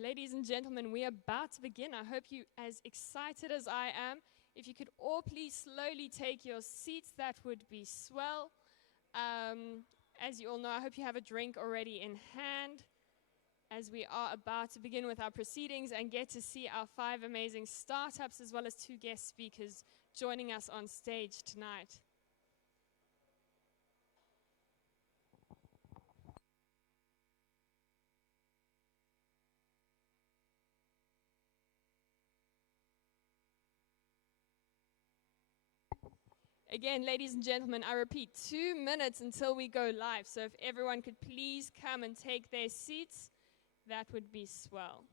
Ladies and gentlemen, we are about to begin. I hope you're as excited as I am. If you could all please slowly take your seats, that would be swell. As you all know, I hope you have a drink already in hand, as we are about to begin with our proceedings and get to see our 5 amazing startups as well as 2 guest speakers joining us on stage tonight. Again, ladies and gentlemen, I repeat, 2 minutes until we go live. So if everyone could please come and take their seats, that would be swell.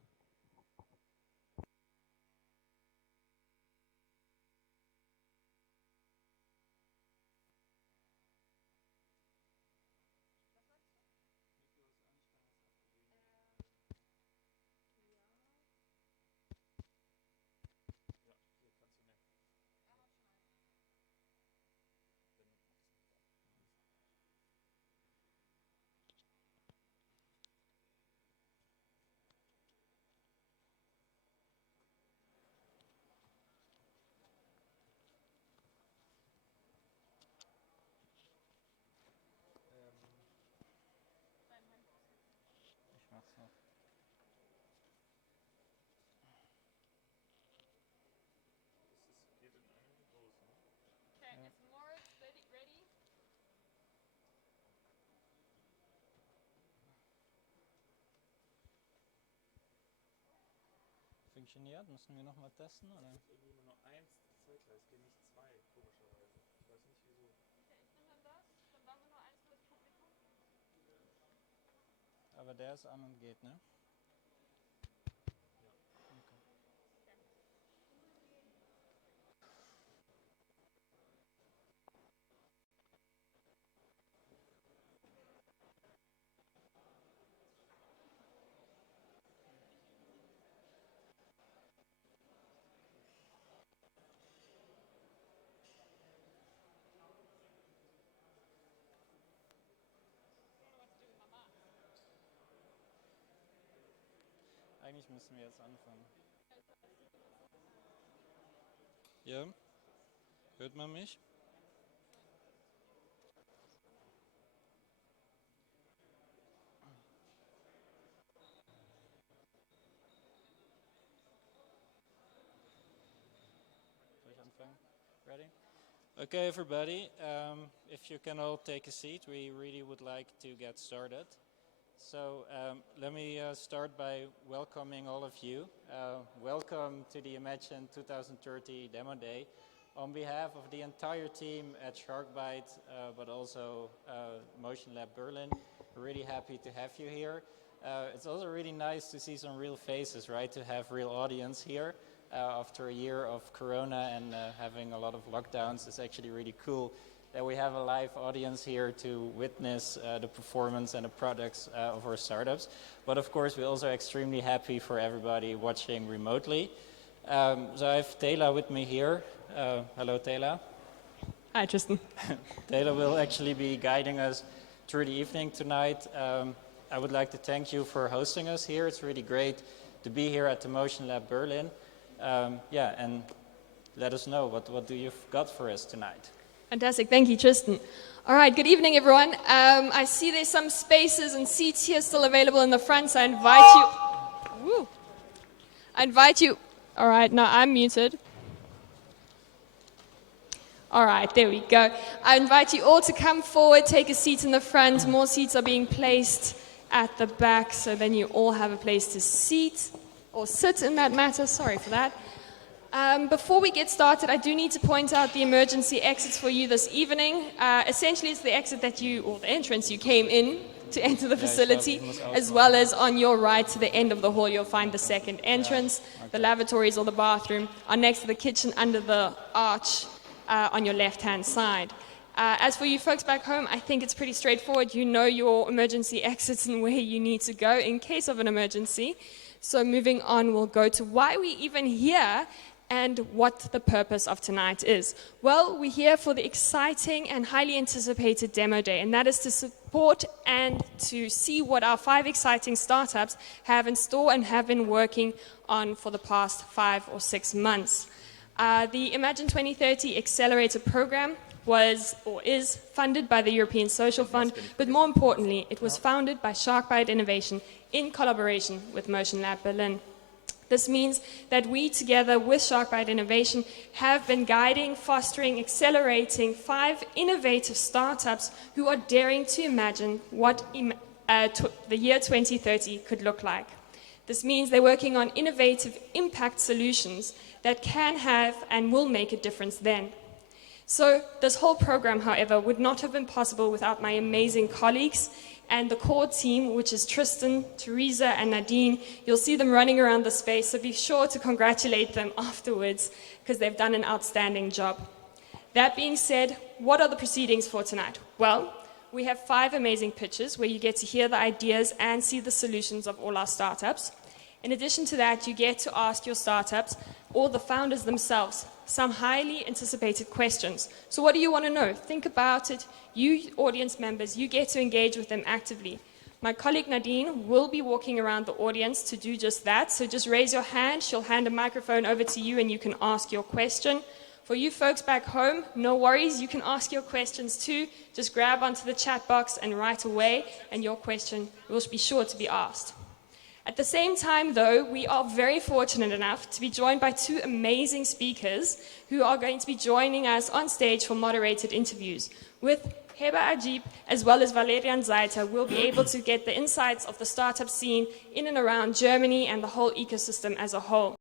Funktioniert? Müssen wir nochmal testen, oder? Irgendwie immer nur 1 zeitgleich, es gehen nicht 2, komischerweise. Ich weiß nicht wieso. Okay, ich nehme dann das, dann machen wir nur 1 für das Publikum. Aber der ist an und geht, ne? Ja. Okay. Eigentlich müssen wir jetzt anfangen. Ja? Hört man mich? Soll ich anfangen? Ready? Okay, everybody. If you can all take a seat, we really would like to get started. So let me start by welcoming all of you. Welcome to the Imagine2030 DemoDay. On behalf of the entire team at SharkBite, but also Motion Lab Berlin, we're really happy to have you here. It's also really nice to see some real faces, right? To have real audience here after a year of Corona and having a lot of lockdowns. It's actually really cool that we have a live audience here to witness the performance and the products of our startups. But of course, we're also extremely happy for everybody watching remotely. So I have Taylor with me here. Hello, Taylor. Hi, Tristan. Taylor will actually be guiding us through the evening tonight. I would like to thank you for hosting us here. It's really great to be here at the Motion Lab Berlin. And let us know, what do you've got for us tonight? Fantastic. Thank you, Tristan. All right, good evening, everyone. I see there's some spaces and seats here still available in the front, so I invite you. All right, now I'm muted. All right, there we go. I invite you all to come forward, take a seat in the front. More seats are being placed at the back, so then you all have a place to sit in that matter. Sorry for that. Before we get started, I do need to point out the emergency exits for you this evening. Essentially, it's the exit or the entrance you came in to enter the facility, as well as on your right to the end of the hall, you'll find the second entrance. Okay. The lavatories or the bathroom are next to the kitchen under the arch on your left-hand side. As for you folks back home, I think it's pretty straightforward. You know your emergency exits and where you need to go in case of an emergency. So moving on, we'll go to why we even here and what the purpose of tonight is. Well, we're here for the exciting and highly anticipated Demo Day, and that is to support and to see what our 5 exciting startups have in store and have been working on for the past 5 or 6 months. The Imagine2030 Accelerator program was or is funded by the European Social Fund, but more importantly, it was founded by SharkBite Innovation in collaboration with Motion Lab Berlin. This means that we, together with SharkBite Innovation, have been guiding, fostering, accelerating 5 innovative startups who are daring to imagine what the year 2030 could look like. This means they're working on innovative impact solutions that can have and will make a difference then. So this whole program, however, would not have been possible without my amazing colleagues and the core team, which is Tristan, Teresa, and Nadine. You'll see them running around the space, so be sure to congratulate them afterwards, because they've done an outstanding job. That being said, what are the proceedings for tonight? Well, we have 5 amazing pitches where you get to hear the ideas and see the solutions of all our startups. In addition to that, you get to ask your startups or the founders themselves some highly anticipated questions. So what do you want to know? Think about it. You audience members, you get to engage with them actively. My colleague Nadine will be walking around the audience to do just that. So just raise your hand. She'll hand a microphone over to you and you can ask your question. For you folks back home, no worries. You can ask your questions too. Just grab onto the chat box and write away, and your question will be sure to be asked. At the same time, though, we are very fortunate enough to be joined by 2 amazing speakers who are going to be joining us on stage for moderated interviews. With Heba Aguib as well as Valerian Seither, we'll be able to get the insights of the startup scene in and around Germany and the whole ecosystem as a whole.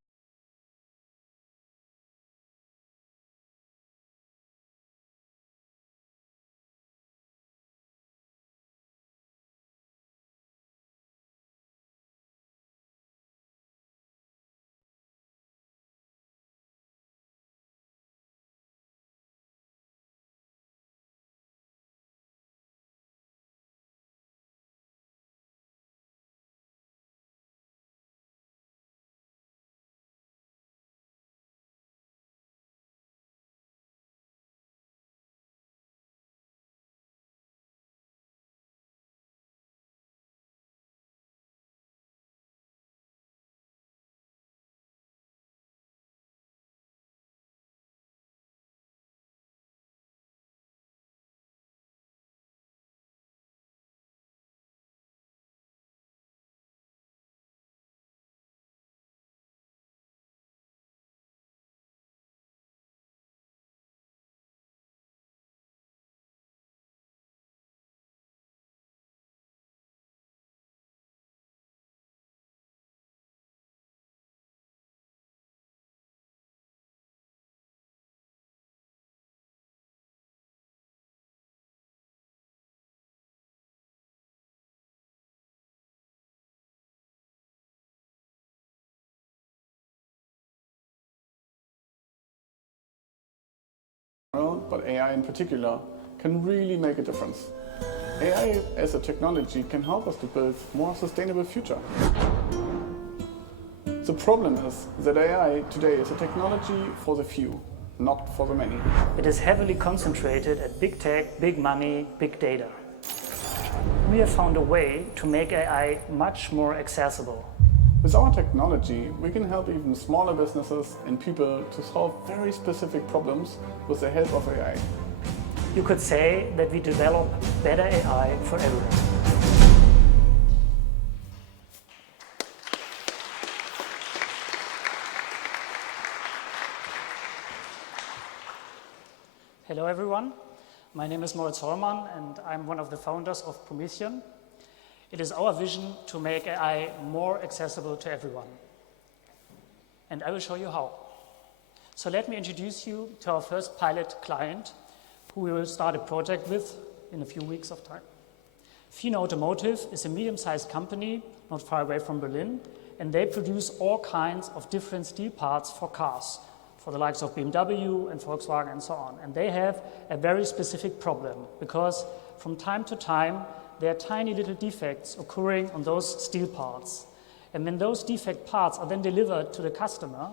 But AI in particular can really make a difference. AI as a technology can help us to build a more sustainable future. The problem is that AI today is a technology for the few, not for the many. It is heavily concentrated at big tech, big money, big data. We have found a way to make AI much more accessible. With our technology, we can help even smaller businesses and people to solve very specific problems with the help of AI. You could say that we develop better AI for everyone. Hello everyone, my name is Moritz Hollmann and I'm one of the founders of Promethean. It is our vision to make AI more accessible to everyone. And I will show you how. So let me introduce you to our first pilot client, who we will start a project with in a few weeks of time. Fina Automotive is a medium-sized company not far away from Berlin, and they produce all kinds of different steel parts for cars, for the likes of BMW and Volkswagen and so on. And they have a very specific problem, because from time to time, there are tiny little defects occurring on those steel parts. And when those defect parts are then delivered to the customer,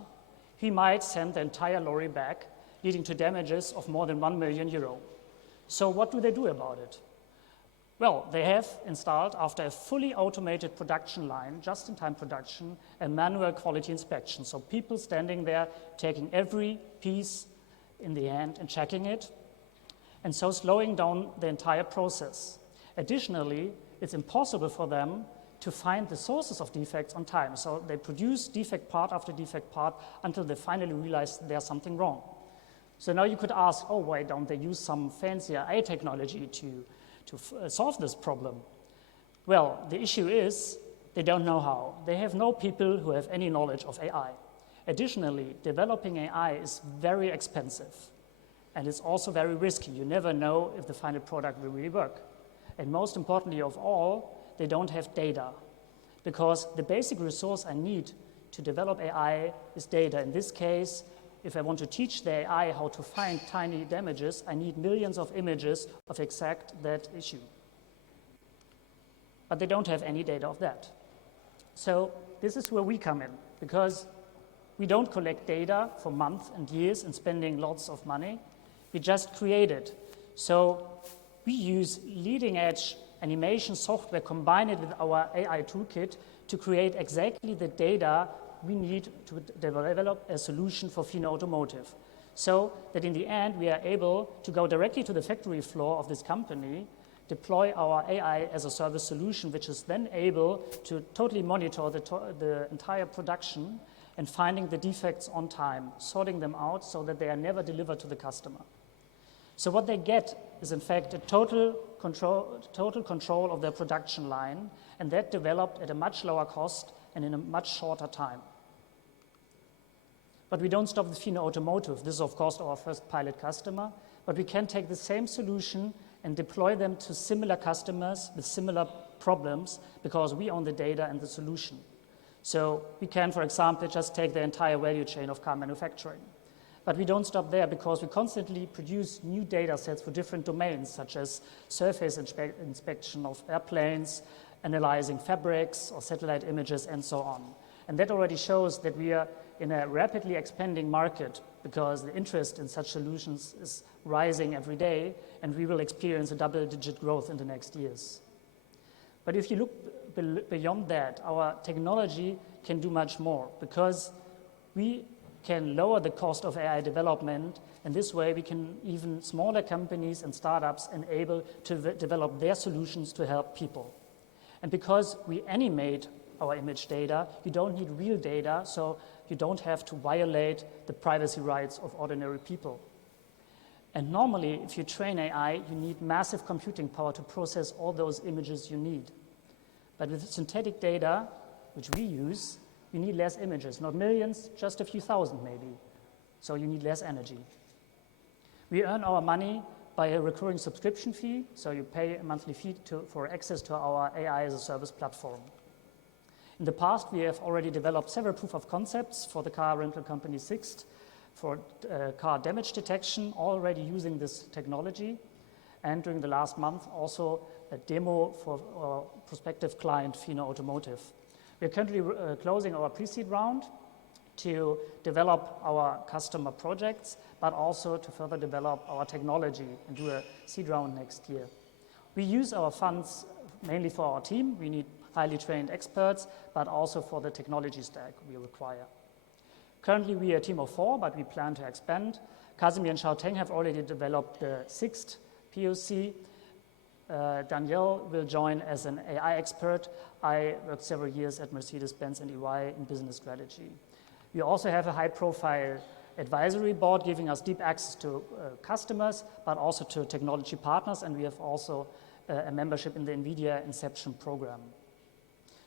he might send the entire lorry back, leading to damages of more than €1 million. So what do they do about it? Well, they have installed, after a fully automated production line, just-in-time production, a manual quality inspection. So people standing there taking every piece in the hand and checking it, and so slowing down the entire process. Additionally, it's impossible for them to find the sources of defects on time. So they produce defect part after defect part until they finally realize there's something wrong. So now you could ask, oh, why don't they use some fancier AI technology to solve this problem? Well, the issue is they don't know how. They have no people who have any knowledge of AI. Additionally, developing AI is very expensive, and it's also very risky. You never know if the final product will really work. And most importantly of all, they don't have data, because the basic resource I need to develop AI is data. In this case, if I want to teach the AI how to find tiny damages, I need millions of images of exact that issue. But they don't have any data of that. So this is where we come in, because we don't collect data for months and years and spending lots of money. We just create it. So we use leading-edge animation software, combine it with our AI toolkit to create exactly the data we need to develop a solution for Fino Automotive. So that in the end, we are able to go directly to the factory floor of this company, deploy our AI as a service solution, which is then able to totally monitor the entire production and finding the defects on time, sorting them out so that they are never delivered to the customer. So what they get is, in fact, a total control of their production line, and that developed at a much lower cost and in a much shorter time. But we don't stop with Fino Automotive. This is, of course, our first pilot customer, but we can take the same solution and deploy them to similar customers with similar problems, because we own the data and the solution. So we can, for example, just take the entire value chain of car manufacturing. But we don't stop there, because we constantly produce new data sets for different domains, such as surface inspection of airplanes, analyzing fabrics or satellite images, and so on. And that already shows that we are in a rapidly expanding market, because the interest in such solutions is rising every day, and we will experience a double-digit growth in the next years. But if you look beyond that, our technology can do much more, because we can lower the cost of AI development, and this way we can even smaller companies and startups enable to develop their solutions to help people. And because we animate our image data, you don't need real data, so you don't have to violate the privacy rights of ordinary people. And normally, if you train AI, you need massive computing power to process all those images you need. But with synthetic data, which we use, you need less images, not millions, just a few thousand maybe. So you need less energy. We earn our money by a recurring subscription fee, so you pay a monthly fee for access to our AI as a service platform. In the past, we have already developed several proof of concepts for the car rental company Sixt for car damage detection, already using this technology. And during the last month, also a demo for our prospective client, Fino Automotive. We are currently closing our pre-seed round to develop our customer projects, but also to further develop our technology and do a seed round next year. We use our funds mainly for our team. We need highly trained experts, but also for the technology stack we require. Currently, we are a team of 4, but we plan to expand. Casimir and Xiaoteng have already developed the Sixt POC. Danielle will join as an AI expert. I worked several years at Mercedes-Benz and EY in business strategy. We also have a high-profile advisory board giving us deep access to customers, but also to technology partners, and we have also a membership in the NVIDIA Inception program.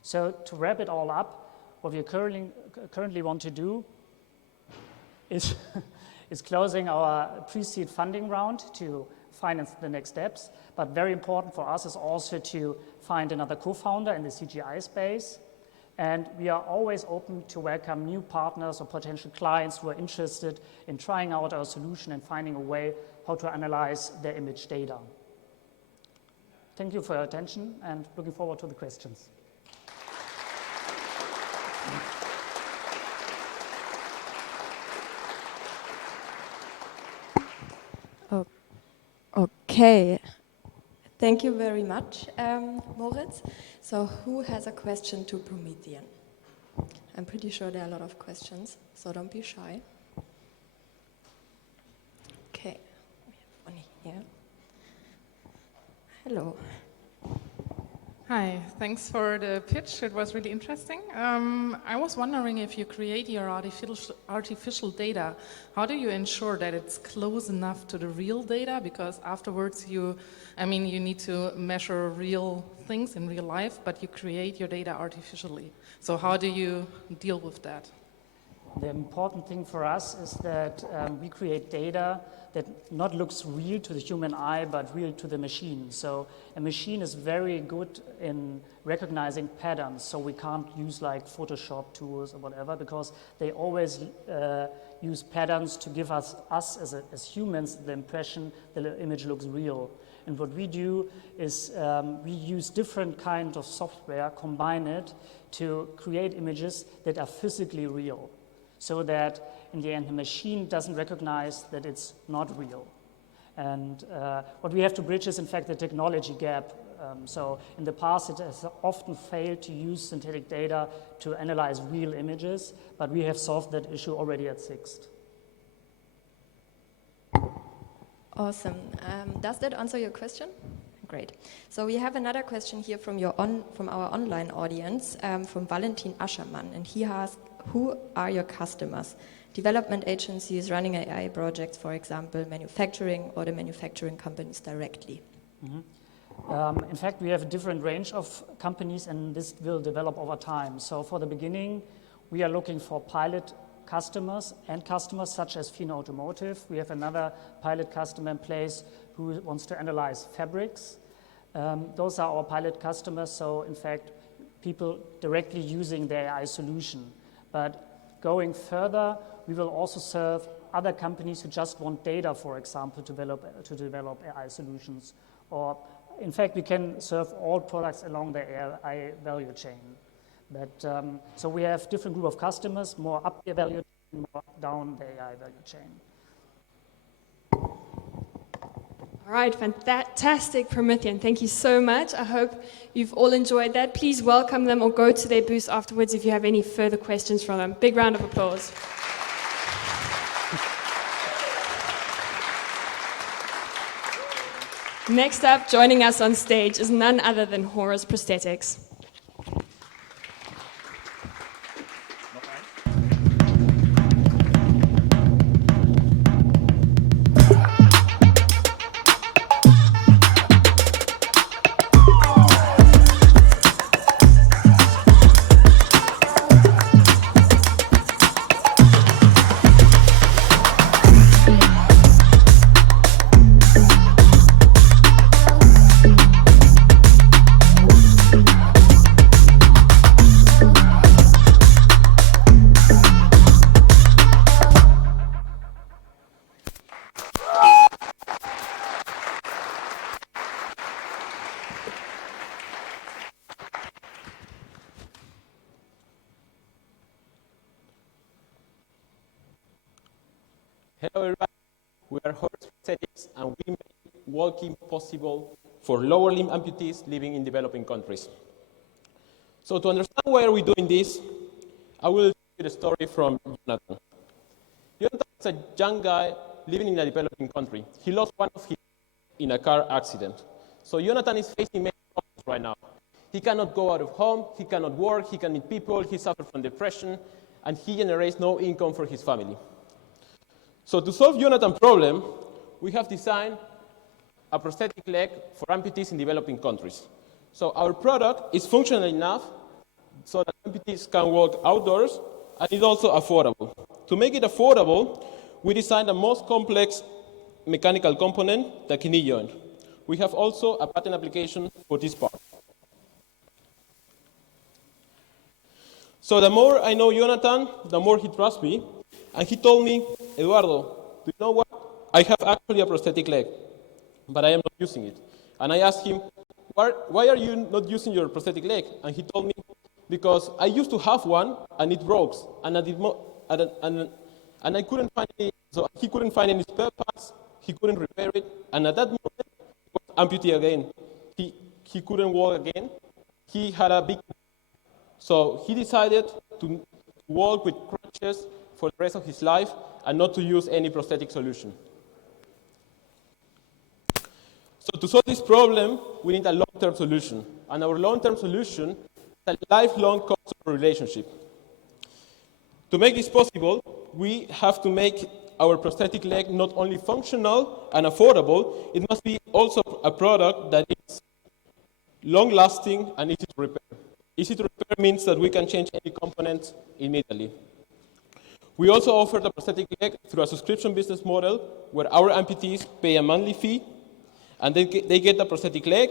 So to wrap it all up, what we currently want to do is closing our pre-seed funding round to finance the next steps. But very important for us is also to find another co-founder in the CGI space. And we are always open to welcome new partners or potential clients who are interested in trying out our solution and finding a way how to analyze their image data. Thank you for your attention, and looking forward to the questions. Okay, thank you very much, Moritz. So who has a question to Promethean? I'm pretty sure there are a lot of questions, so don't be shy. Okay, we have one here. Hello. Hi, thanks for the pitch. It was really interesting. I was wondering, if you create your artificial data, how do you ensure that it's close enough to the real data? Because afterwards you need to measure real things in real life, but you create your data artificially. So how do you deal with that? The important thing for us is that we create data that not looks real to the human eye, but real to the machine. So a machine is very good in recognizing patterns. So we can't use like Photoshop tools or whatever, because they always use patterns to give us as humans the impression that the image looks real. And what we do is we use different kinds of software, combine it to create images that are physically real, so that in the end the machine doesn't recognize that it's not real. And what we have to bridge is in fact the technology gap. So in the past it has often failed to use synthetic data to analyze real images, but we have solved that issue already at Sixt. Awesome. Does that answer your question? Great. So we have another question here from our online audience, from Valentin Aschermann, and he asked, who are your customers? Development agencies running AI projects, for example, manufacturing, or the manufacturing companies directly? Mm-hmm. In fact, we have a different range of companies, and this will develop over time. So for the beginning, we are looking for pilot customers and customers such as Fino Automotive. We have another pilot customer in place who wants to analyze fabrics. Those are our pilot customers, so in fact, people directly using the AI solution. But going further, we will also serve other companies who just want data, for example, to develop AI solutions. Or in fact, we can serve all products along the AI value chain. But, so we have different group of customers, more up the value chain, more down the AI value chain. All right, fantastic, Promethean. Thank you so much. I hope you've all enjoyed that. Please welcome them or go to their booth afterwards if you have any further questions from them. Big round of applause. Next up, joining us on stage is none other than Horus Prosthetics. Hello everybody, we are Horus Prosthetics and we make walking possible for lower limb amputees living in developing countries. So to understand why are we doing this, I will tell you the story from Jonathan. Jonathan is a young guy living in a developing country. He lost one of his in a car accident. So Jonathan is facing many problems right now. He cannot go out of home, he cannot work, he can meet people, he suffers from depression, and he generates no income for his family. So to solve Jonathan's problem, we have designed a prosthetic leg for amputees in developing countries. So our product is functional enough so that amputees can walk outdoors, and it's also affordable. To make it affordable, we designed the most complex mechanical component, the knee joint. We have also a patent application for this part. So the more I know Jonathan, the more he trusts me. And he told me, Eduardo, do you know what? I have actually a prosthetic leg, but I am not using it. And I asked him, why are you not using your prosthetic leg? And he told me, because I used to have one, and it broke, and I couldn't find any, so he couldn't find any spare parts, he couldn't repair it, and at that moment, amputee again. He couldn't walk again. He had a big, so he decided to walk with crutches for the rest of his life and not to use any prosthetic solution. So to solve this problem, we need a long-term solution. And our long-term solution is a lifelong customer relationship. To make this possible, we have to make our prosthetic leg not only functional and affordable, it must be also a product that is long-lasting and easy to repair. Easy to repair means that we can change any components immediately. We also offer the prosthetic leg through a subscription business model where our amputees pay a monthly fee and they get the prosthetic leg,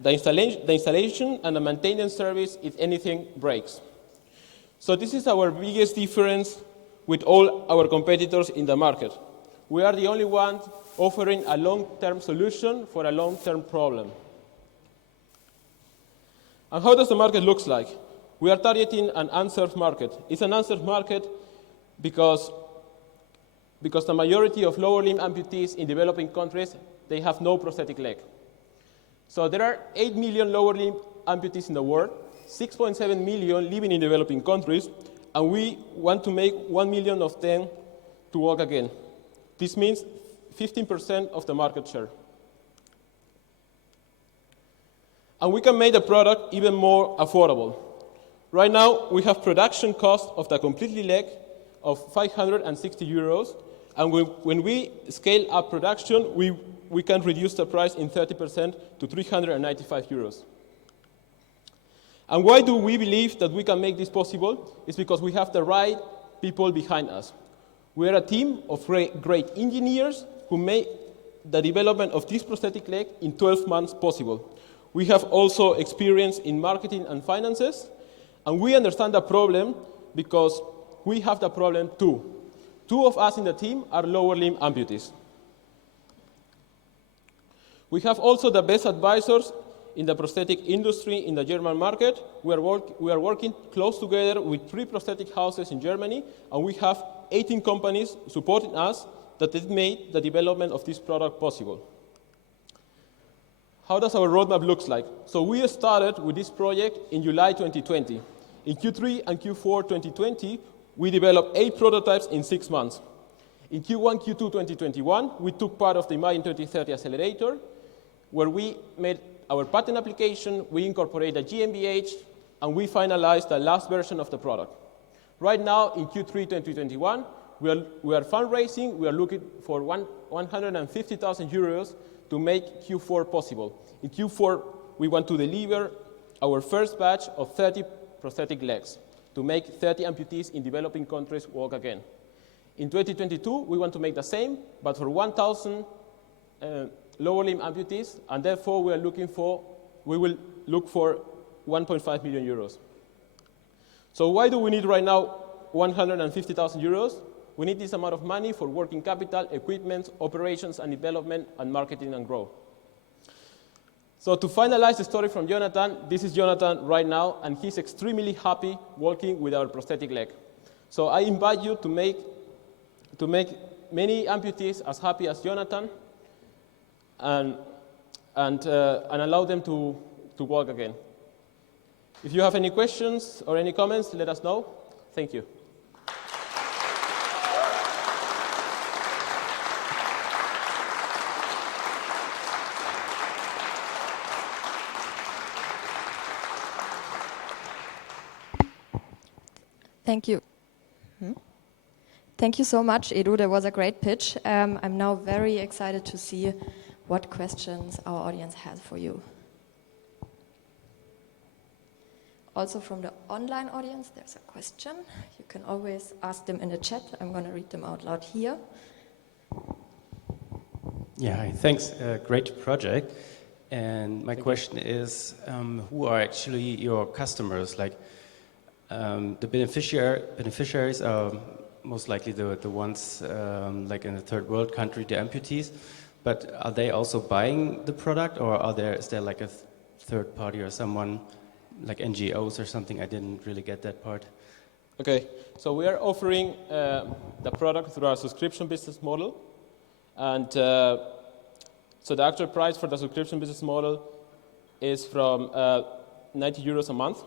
the installation and the maintenance service if anything breaks. So this is our biggest difference with all our competitors in the market. We are the only ones offering a long-term solution for a long-term problem. And how does the market look like? We are targeting an unserved market. It's an unserved market because the majority of lower limb amputees in developing countries, they have no prosthetic leg. So there are 8 million lower limb amputees in the world, 6.7 million living in developing countries, and we want to make 1 million of them to walk again. This means 15% of the market share. And we can make the product even more affordable. Right now, we have production cost of the completely leg of 560 euros, and when we scale up production, we can reduce the price in 30% to 395 euros. And why do we believe that we can make this possible? It's because we have the right people behind us. We are a team of great engineers who made the development of this prosthetic leg in 12 months possible. We have also experience in marketing and finances, and we understand the problem because we have the problem too. 2 of us in the team are lower limb amputees. We have also the best advisors in the prosthetic industry in the German market. We are working close together with 3 prosthetic houses in Germany, and we have 18 companies supporting us that have made the development of this product possible. How does our roadmap look like? So we started with this project in July 2020. In Q3 and Q4 2020, we developed 8 prototypes in 6 months. In Q1, Q2 2021, we took part of the Imagine2030 Accelerator, where we made our patent application, we incorporated the GmbH, and we finalized the last version of the product. Right now, in Q3 2021, we are fundraising. We are looking for 150,000 euros to make Q4 possible. In Q4, we want to deliver our first batch of 30 prosthetic legs to make 30 amputees in developing countries walk again. In 2022, we want to make the same, but for 1,000 lower limb amputees, and therefore we will look for 1.5 million euros. So why do we need right now 150,000 euros? We need this amount of money for working capital, equipment, operations and development, and marketing and growth. So to finalize the story from Jonathan, this is Jonathan right now, and he's extremely happy working with our prosthetic leg. So I invite you to make many amputees as happy as Jonathan, and allow them to walk again. If you have any questions or any comments, let us know. Thank you. Thank you. Thank you so much, Edu. That was a great pitch. I'm now very excited to see what questions our audience has for you. Also from the online audience, there's a question. You can always ask them in the chat. I'm going to read them out loud here. Yeah, hi, thanks. Great project. And my question is, who are actually your customers? Like, the beneficiaries are most likely the ones like in a third world country, the amputees. But are they also buying the product, or is there like a third party or someone like NGOs or something? I didn't really get that part. Okay, so we are offering the product through our subscription business model. And so So the actual price for the subscription business model is from 90 euros a month,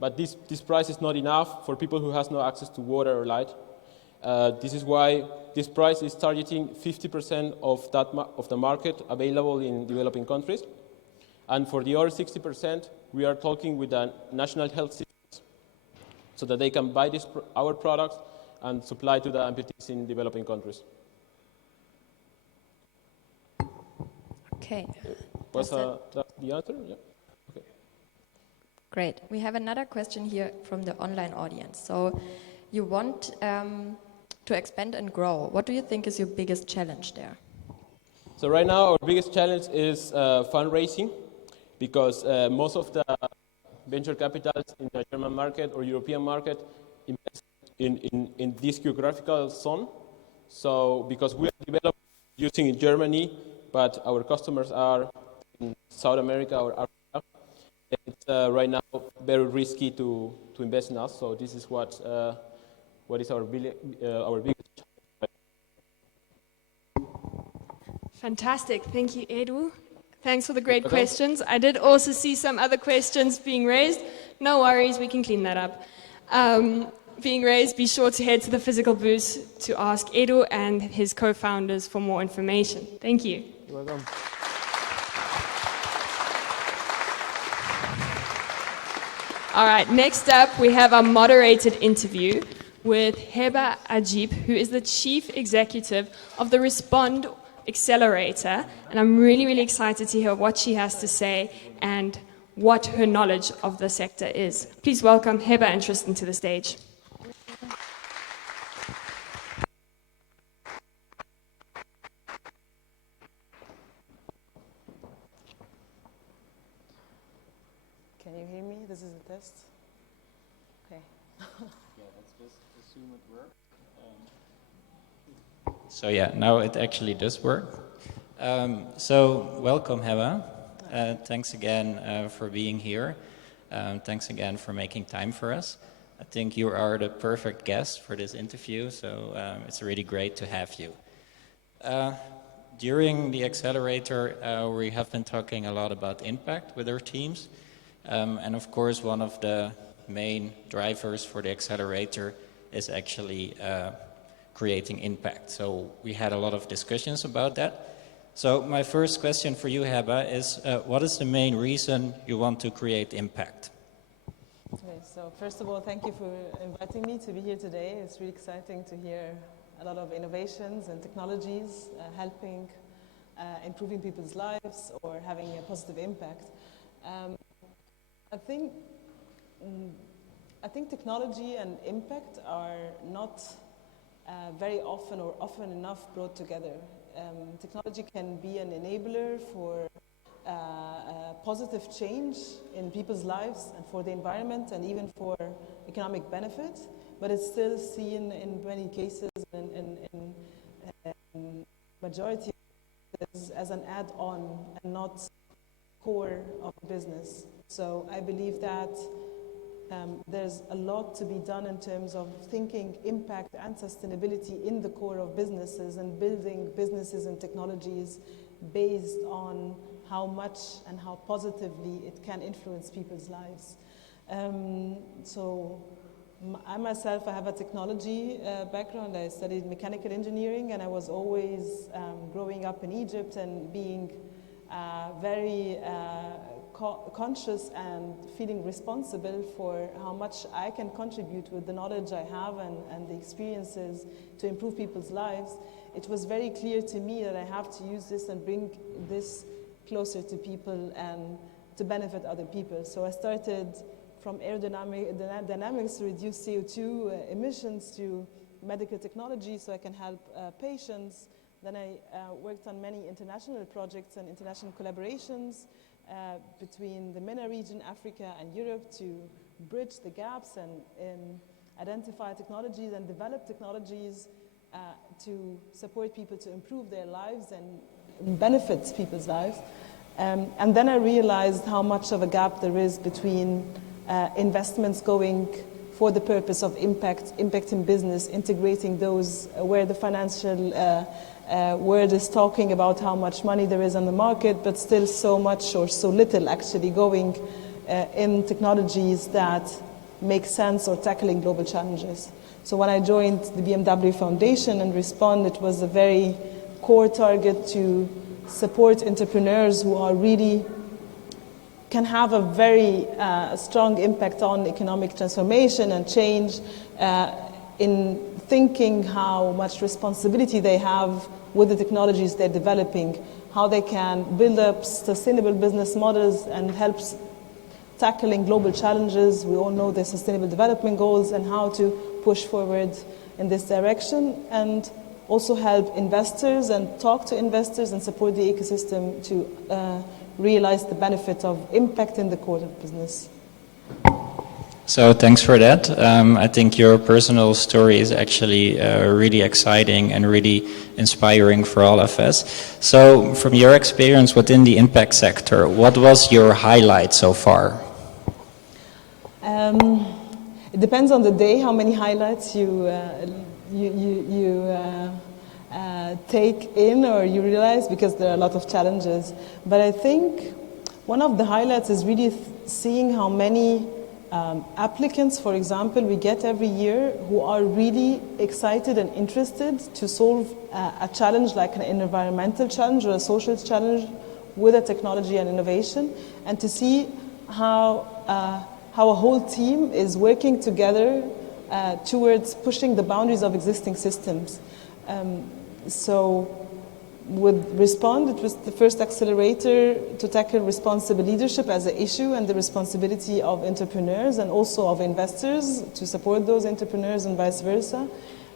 but this price is not enough for people who has no access to water or light. This is why this price is targeting 50% of the market available in developing countries. And for the other 60%, we are talking with the national health systems so that they can buy our products and supply to the amputees in developing countries. Okay. Was that the answer? Yeah. Okay. Great. We have another question here from the online audience. So you want to expand and grow. What do you think is your biggest challenge there? So right now, our biggest challenge is fundraising, because most of the venture capitals in the German market or European market invest in this geographical zone. So because we are developing using in Germany, but our customers are in South America or Africa, it's right now very risky to invest in us. So this is what is our biggest challenge. Fantastic. Thank you, Edu. Thanks for the great questions. I did also see some other questions being raised. No worries, we can clean that up. Being raised, be sure to head to the physical booth to ask Edu and his co-founders for more information. Thank you. You're welcome. All right, next up we have our moderated interview with Heba Aguib, who is the Chief Executive of the Respond Accelerator, and I'm really, really excited to hear what she has to say and what her knowledge of the sector is. Please welcome Heba and Tristan to the stage. Can you hear me? This is a test. Okay. Yeah, let's just assume it works. So yeah, now it actually does work. So welcome, Heba. Thanks again for being here. Thanks again for making time for us. I think you are the perfect guest for this interview, so it's really great to have you. During the accelerator, we have been talking a lot about impact with our teams. And of course, one of the main drivers for the accelerator is actually creating impact. So we had a lot of discussions about that. So my first question for you, Heba, is what is the main reason you want to create impact? Okay, so first of all, thank you for inviting me to be here today. It's really exciting to hear a lot of innovations and technologies helping, improving people's lives or having a positive impact. I think technology and impact are not very often or often enough brought together. Technology can be an enabler for positive change in people's lives and for the environment and even for economic benefit, but it's still seen in many cases and in majority as an add-on and not core of business. So I believe that there's a lot to be done in terms of thinking impact and sustainability in the core of businesses and building businesses and technologies based on how much and how positively it can influence people's lives. I myself, I have a technology background. I studied mechanical engineering, and I was always growing up in Egypt and being very conscious and feeling responsible for how much I can contribute with the knowledge I have and the experiences to improve people's lives. It was very clear to me that I have to use this and bring this closer to people and to benefit other people. So I started from aerodynamics to reduce CO2 emissions to medical technology so I can help patients. Then I worked on many international projects and international collaborations between the MENA region, Africa and Europe to bridge the gaps and identify technologies and develop technologies to support people to improve their lives and benefit people's lives. And then I realized how much of a gap there is between investments going for the purpose of impact in business, integrating those where the financial word is talking about how much money there is on the market, but still so much or so little actually going in technologies that make sense or tackling global challenges. So when I joined the BMW Foundation and Respond, it was a very core target to support entrepreneurs who are really can have a very strong impact on economic transformation and change in thinking how much responsibility they have with the technologies they're developing, how they can build up sustainable business models and help tackling global challenges. We all know the Sustainable Development Goals and how to push forward in this direction, and also help investors and talk to investors and support the ecosystem to realize the benefit of impact in the core of business. So thanks for that. I think your personal story is actually really exciting and really inspiring for all of us. So from your experience within the impact sector, what was your highlight so far? It depends on the day how many highlights you take in or you realize, because there are a lot of challenges. But I think one of the highlights is really seeing how many applicants, for example, we get every year who are really excited and interested to solve a challenge like an environmental challenge or a social challenge with a technology and innovation, and to see how a whole team is working together towards pushing the boundaries of existing systems. So with Respond, it was the first accelerator to tackle responsible leadership as an issue and the responsibility of entrepreneurs and also of investors to support those entrepreneurs and vice versa.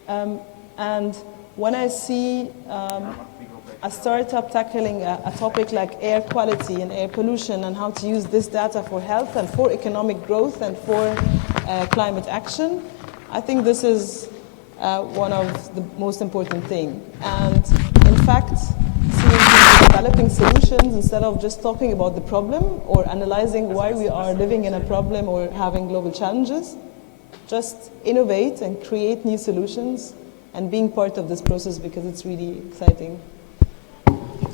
And when I see a startup tackling a topic like air quality and air pollution and how to use this data for health and for economic growth and for climate action, I think this is one of the most important things. And in fact, seeing people developing solutions instead of just talking about the problem or analyzing why we are living in a problem or having global challenges, just innovate and create new solutions and being part of this process, because it's really exciting.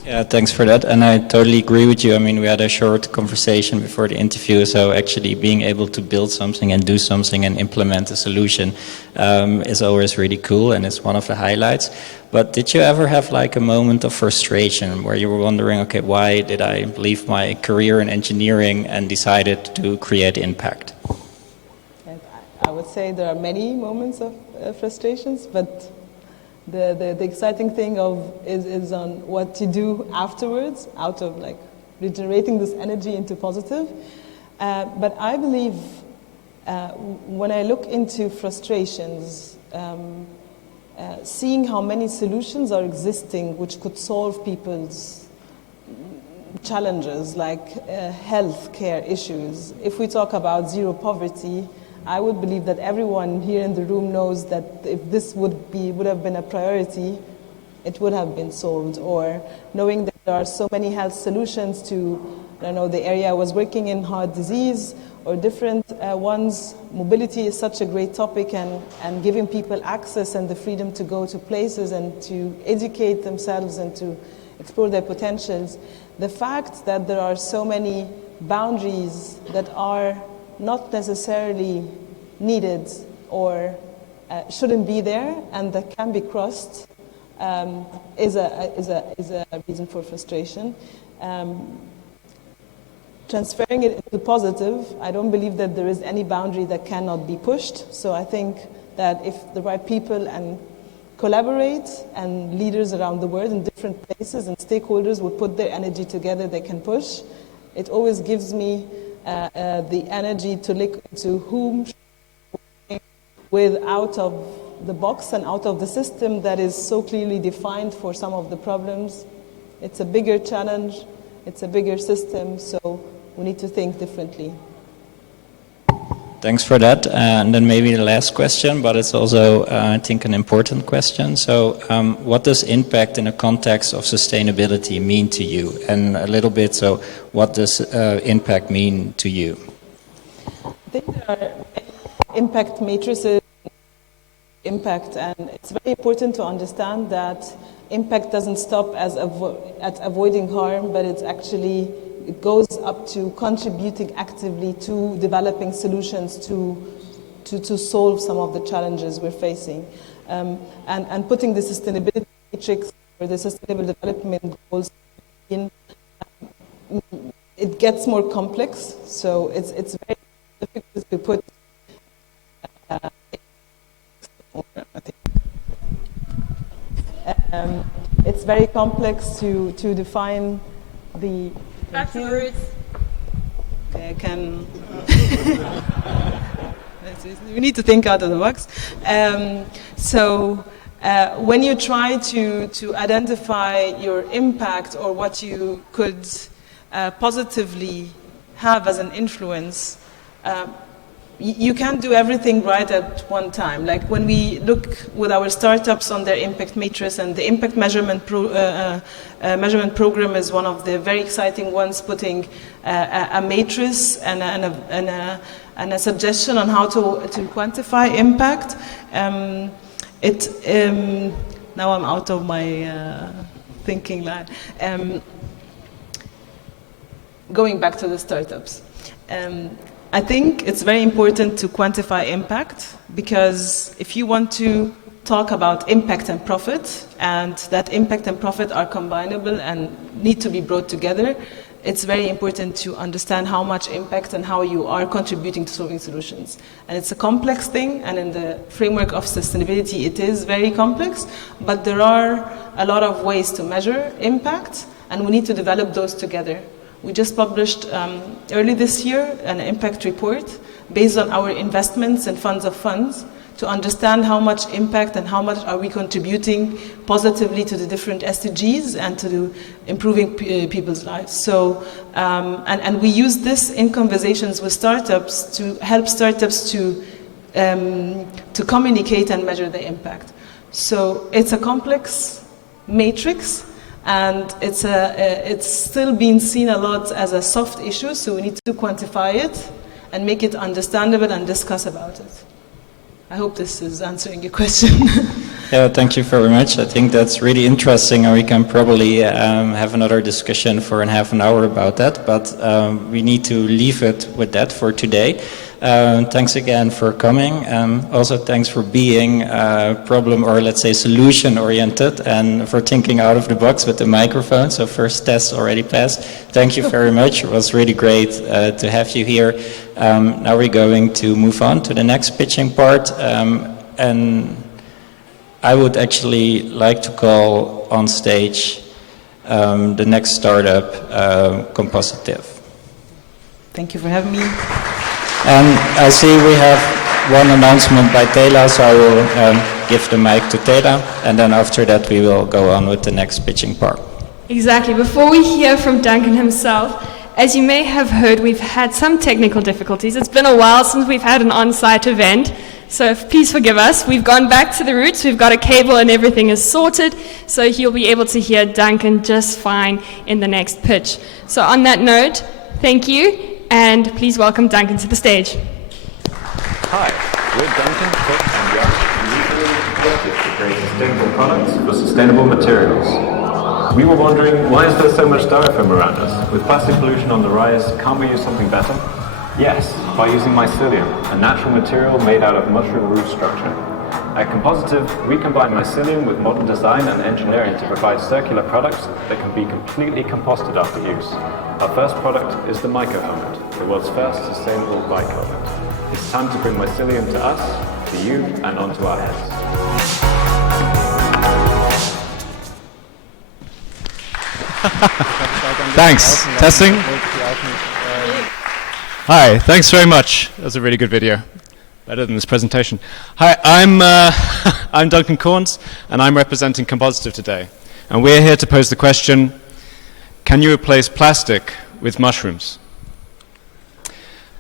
Yeah, thanks for that. And I totally agree with you. I mean, we had a short conversation before the interview, so actually being able to build something and do something and implement a solution is always really cool, and it's one of the highlights. But did you ever have like a moment of frustration where you were wondering, okay, why did I leave my career in engineering and decided to create impact? I would say there are many moments of frustrations, but the exciting thing is on what to do afterwards, out of like regenerating this energy into positive. But I believe when I look into frustrations, seeing how many solutions are existing which could solve people's challenges like health care issues. If we talk about zero poverty, I would believe that everyone here in the room knows that if this would have been a priority, it would have been solved. Or knowing that there are so many health solutions to, I don't know, the area I was working in, heart disease, or different ones. Mobility is such a great topic, and giving people access and the freedom to go to places and to educate themselves and to explore their potentials. The fact that there are so many boundaries that are not necessarily needed or shouldn't be there and that can be crossed is a reason for frustration. Transferring it into positive, I don't believe that there is any boundary that cannot be pushed. So I think that if the right people and collaborate and leaders around the world in different places and stakeholders would put their energy together, they can push. It always gives me the energy to look into whom with out of the box and out of the system that is so clearly defined for some of the problems. It's a bigger challenge, it's a bigger system, so we need to think differently. Thanks for that. And then maybe the last question, but it's also, I think, an important question. So what does impact in the context of sustainability mean to you? And a little bit, so what does impact mean to you? I think there are impact matrices, impact, and it's very important to understand that impact doesn't stop at avoiding harm, but it goes up to contributing actively to developing solutions to solve some of the challenges we're facing. And putting the sustainability matrix or the sustainable development goals in, it gets more complex. So it's very difficult to put. It's very complex to define the. Back to the roots. Okay, I can. We need to think out of the box. When you try to identify your impact or what you could positively have as an influence, you can't do everything right at one time. Like when we look with our startups on their impact matrix, and the impact measurement program is one of the very exciting ones, putting a matrix and a suggestion on how to quantify impact. Now I'm out of my thinking line. Going back to the startups. I think it's very important to quantify impact, because if you want to talk about impact and profit, and that impact and profit are combinable and need to be brought together, it's very important to understand how much impact and how you are contributing to solving solutions. And it's a complex thing, and in the framework of sustainability it is very complex, but there are a lot of ways to measure impact, and we need to develop those together. We just published early this year an impact report based on our investments and funds of funds to understand how much impact and how much are we contributing positively to the different SDGs and to improving people's lives. So, and we use this in conversations with startups to help startups to communicate and measure the impact. So it's a complex matrix, and it's still being seen a lot as a soft issue, so we need to quantify it and make it understandable and discuss about it. I hope this is answering your question. Yeah, thank you very much. I think that's really interesting, and we can probably have another discussion for half an hour about that, but we need to leave it with that for today. Thanks again for coming. Also, thanks for being problem, or let's say solution oriented, and for thinking out of the box with the microphone. So first test already passed. Thank you very much. It was really great to have you here. Now we're going to move on to the next pitching part. And I would actually like to call on stage the next startup, Compositive. Thank you for having me. And I see we have one announcement by Taylor, so I will give the mic to Taylor, and then after that we will go on with the next pitching part. Exactly. Before we hear from Duncan himself, as you may have heard, we've had some technical difficulties. It's been a while since we've had an on-site event, so please forgive us. We've gone back to the roots, we've got a cable and everything is sorted, so you'll be able to hear Duncan just fine in the next pitch. So on that note, thank you. And please welcome Duncan to the stage. Hi, we're Duncan, Cook, and Josh, to create sustainable products for sustainable materials. We were wondering, why is there so much styrofoam around us? With plastic pollution on the rise, can't we use something better? Yes, by using mycelium, a natural material made out of mushroom root structure. At Compositive, we combine mycelium with modern design and engineering to provide circular products that can be completely composted after use. Our first product is the Myco helmet, the world's first sustainable bike helmet. It's time to bring mycelium to us, to you, and onto our heads. Thanks. Testing. Hi, thanks very much. That was a really good video. Better than this presentation. Hi, I'm Duncan Corns, and I'm representing Compositive today. And we're here to pose the question, can you replace plastic with mushrooms?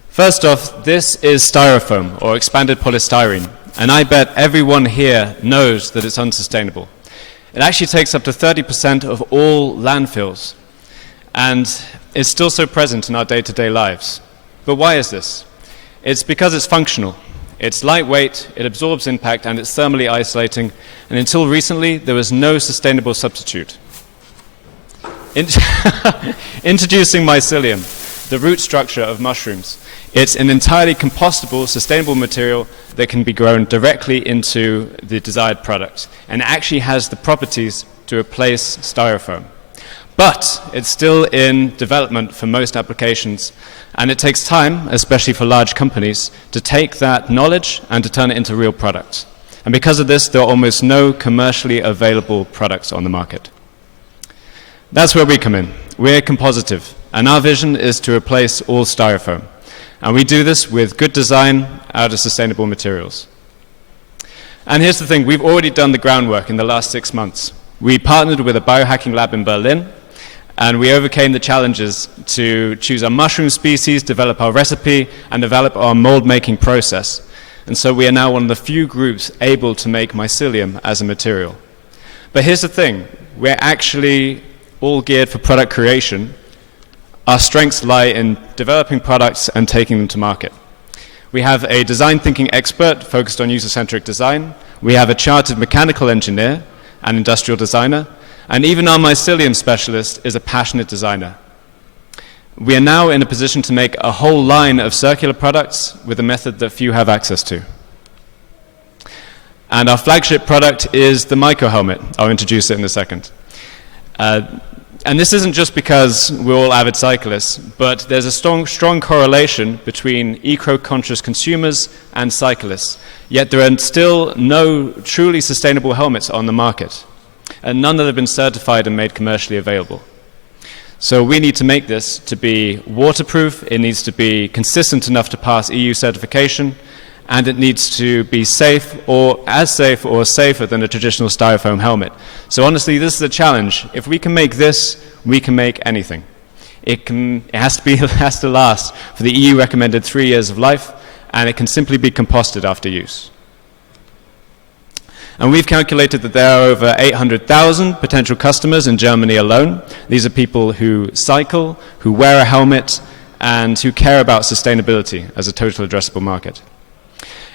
First off, this is styrofoam, or expanded polystyrene, and I bet everyone here knows that it's unsustainable. It actually takes up to 30% of all landfills, and it's still so present in our day-to-day lives. But why is this? It's because it's functional. It's lightweight, it absorbs impact, and it's thermally isolating. And until recently, there was no sustainable substitute. Introducing mycelium, the root structure of mushrooms. It's an entirely compostable, sustainable material that can be grown directly into the desired product, and actually has the properties to replace styrofoam. But it's still in development for most applications, and it takes time, especially for large companies, to take that knowledge and to turn it into real products. And because of this, there are almost no commercially available products on the market. That's where we come in. We're compositive, and our vision is to replace all styrofoam. And we do this with good design out of sustainable materials. And here's the thing, we've already done the groundwork in the last 6 months. We partnered with a biohacking lab in Berlin, and we overcame the challenges to choose our mushroom species, develop our recipe, and develop our mold-making process. And so we are now one of the few groups able to make mycelium as a material. But here's the thing, we're actually all geared for product creation. Our strengths lie in developing products and taking them to market. We have a design thinking expert focused on user-centric design. We have a chartered mechanical engineer and industrial designer. And even our mycelium specialist is a passionate designer. We are now in a position to make a whole line of circular products with a method that few have access to. And our flagship product is the Myco helmet. I'll introduce it in a second. And this isn't just because we're all avid cyclists, but there's a strong correlation between eco-conscious consumers and cyclists. Yet there are still no truly sustainable helmets on the market, and none that have been certified and made commercially available. So we need to make this to be waterproof, it needs to be consistent enough to pass EU certification, and it needs to be safe or as safe or safer than a traditional styrofoam helmet. So honestly, this is a challenge. If we can make this, we can make anything. It has to last for the EU recommended 3 years of life, and it can simply be composted after use. And we've calculated that there are over 800,000 potential customers in Germany alone. These are people who cycle, who wear a helmet, and who care about sustainability as a total addressable market.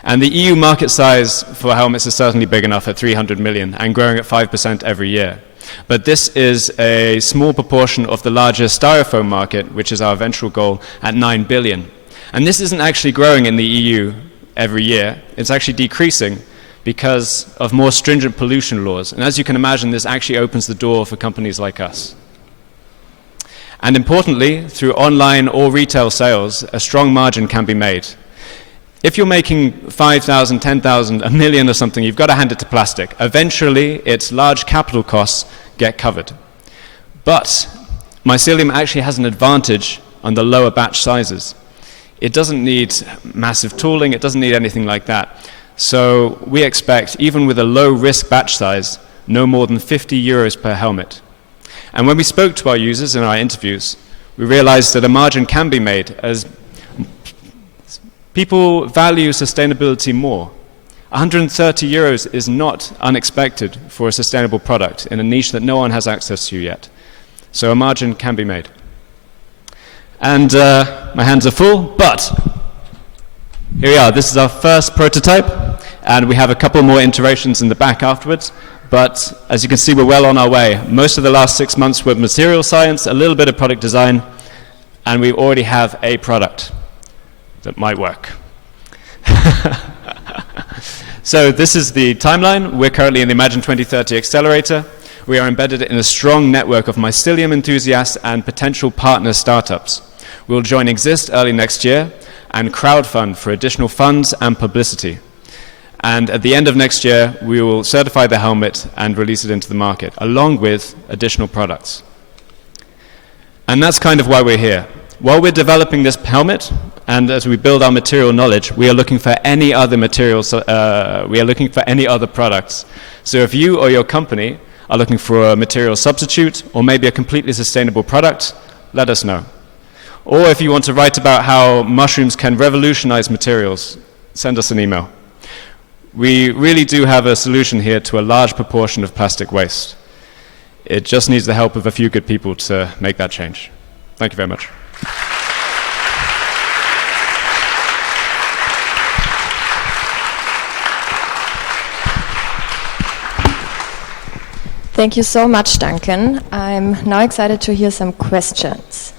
And the EU market size for helmets is certainly big enough at 300 million and growing at 5% every year. But this is a small proportion of the larger styrofoam market, which is our eventual goal, at 9 billion. And this isn't actually growing in the EU every year. It's actually decreasing because of more stringent pollution laws. And as you can imagine, this actually opens the door for companies like us. And importantly, through online or retail sales, a strong margin can be made. If you're making 5,000, 10,000, a million or something, you've got to hand it to plastic. Eventually, its large capital costs get covered. But mycelium actually has an advantage on the lower batch sizes. It doesn't need massive tooling, it doesn't need anything like that. So we expect, even with a low risk batch size, no more than 50 euros per helmet. And when we spoke to our users in our interviews, we realized that a margin can be made as people value sustainability more. 130 euros is not unexpected for a sustainable product in a niche that no one has access to yet. So a margin can be made. And my hands are full, but here we are. This is our first prototype, and we have a couple more iterations in the back afterwards. But as you can see, we're well on our way. Most of the last 6 months were material science, a little bit of product design, and we already have a product that might work. So this is the timeline. We're currently in the Imagine2030 Accelerator. We are embedded in a strong network of mycelium enthusiasts and potential partner startups. We'll join Exist early next year and crowdfund for additional funds and publicity. And at the end of next year, we will certify the helmet and release it into the market, along with additional products. And that's kind of why we're here. While we're developing this helmet, and as we build our material knowledge, we are looking for any other materials, we are looking for any other products. So if you or your company are looking for a material substitute, or maybe a completely sustainable product, let us know. Or if you want to write about how mushrooms can revolutionize materials, send us an email. We really do have a solution here to a large proportion of plastic waste. It just needs the help of a few good people to make that change. Thank you very much. Thank you so much, Duncan. I'm now excited to hear some questions.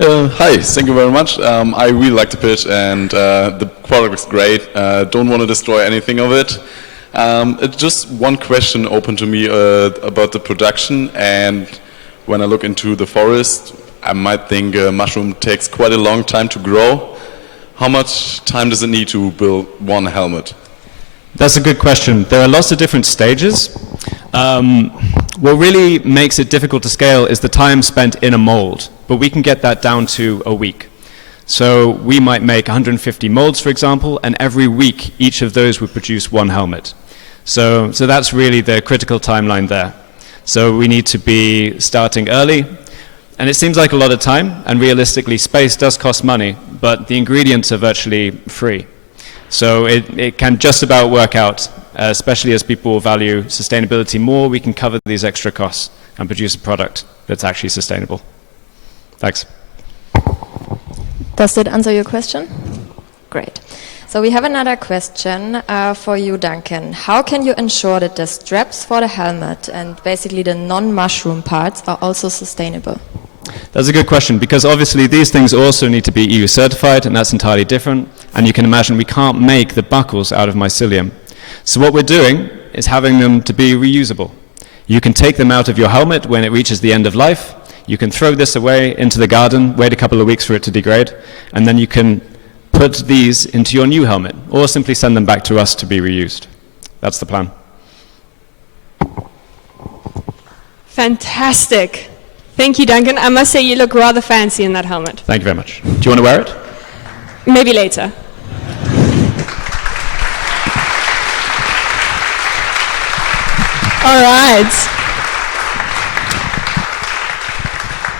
Hi, thank you very much. I really like the pitch, and the product is great. Don't want to destroy anything of it. It's just one question open to me about the production, and when I look into the forest, I might think a mushroom takes quite a long time to grow. How much time does it need to build one helmet? That's a good question. There are lots of different stages. What really makes it difficult to scale is the time spent in a mold, but we can get that down to a week. So we might make 150 molds, for example, and every week each of those would produce one helmet. So that's really the critical timeline there. So we need to be starting early, and it seems like a lot of time, and realistically space does cost money, but the ingredients are virtually free. So it can just about work out, especially as people value sustainability more. We can cover these extra costs and produce a product that's actually sustainable. Thanks. Does that answer your question? Great. So we have another question for you, Duncan. How can you ensure that the straps for the helmet and basically the non-mushroom parts are also sustainable? That's a good question, because obviously these things also need to be EU certified, and that's entirely different. And you can imagine we can't make the buckles out of mycelium. So what we're doing is having them to be reusable. You can take them out of your helmet when it reaches the end of life. You can throw this away into the garden, wait a couple of weeks for it to degrade, and then you can put these into your new helmet, or simply send them back to us to be reused. That's the plan. Fantastic. Thank you, Duncan. I must say you look rather fancy in that helmet. Thank you very much. Do you want to wear it? Maybe later. All right.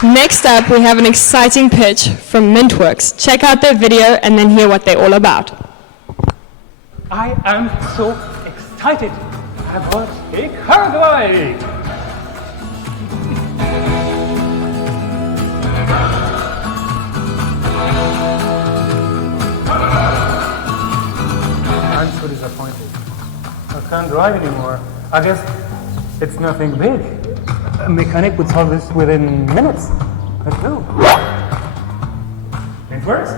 Next up, we have an exciting pitch from MintWorks. Check out their video and then hear what they're all about. I am so excited about a cargo bike. I'm so disappointed. I can't drive anymore. I guess it's nothing big. A mechanic would solve this within minutes. Let's go. It works.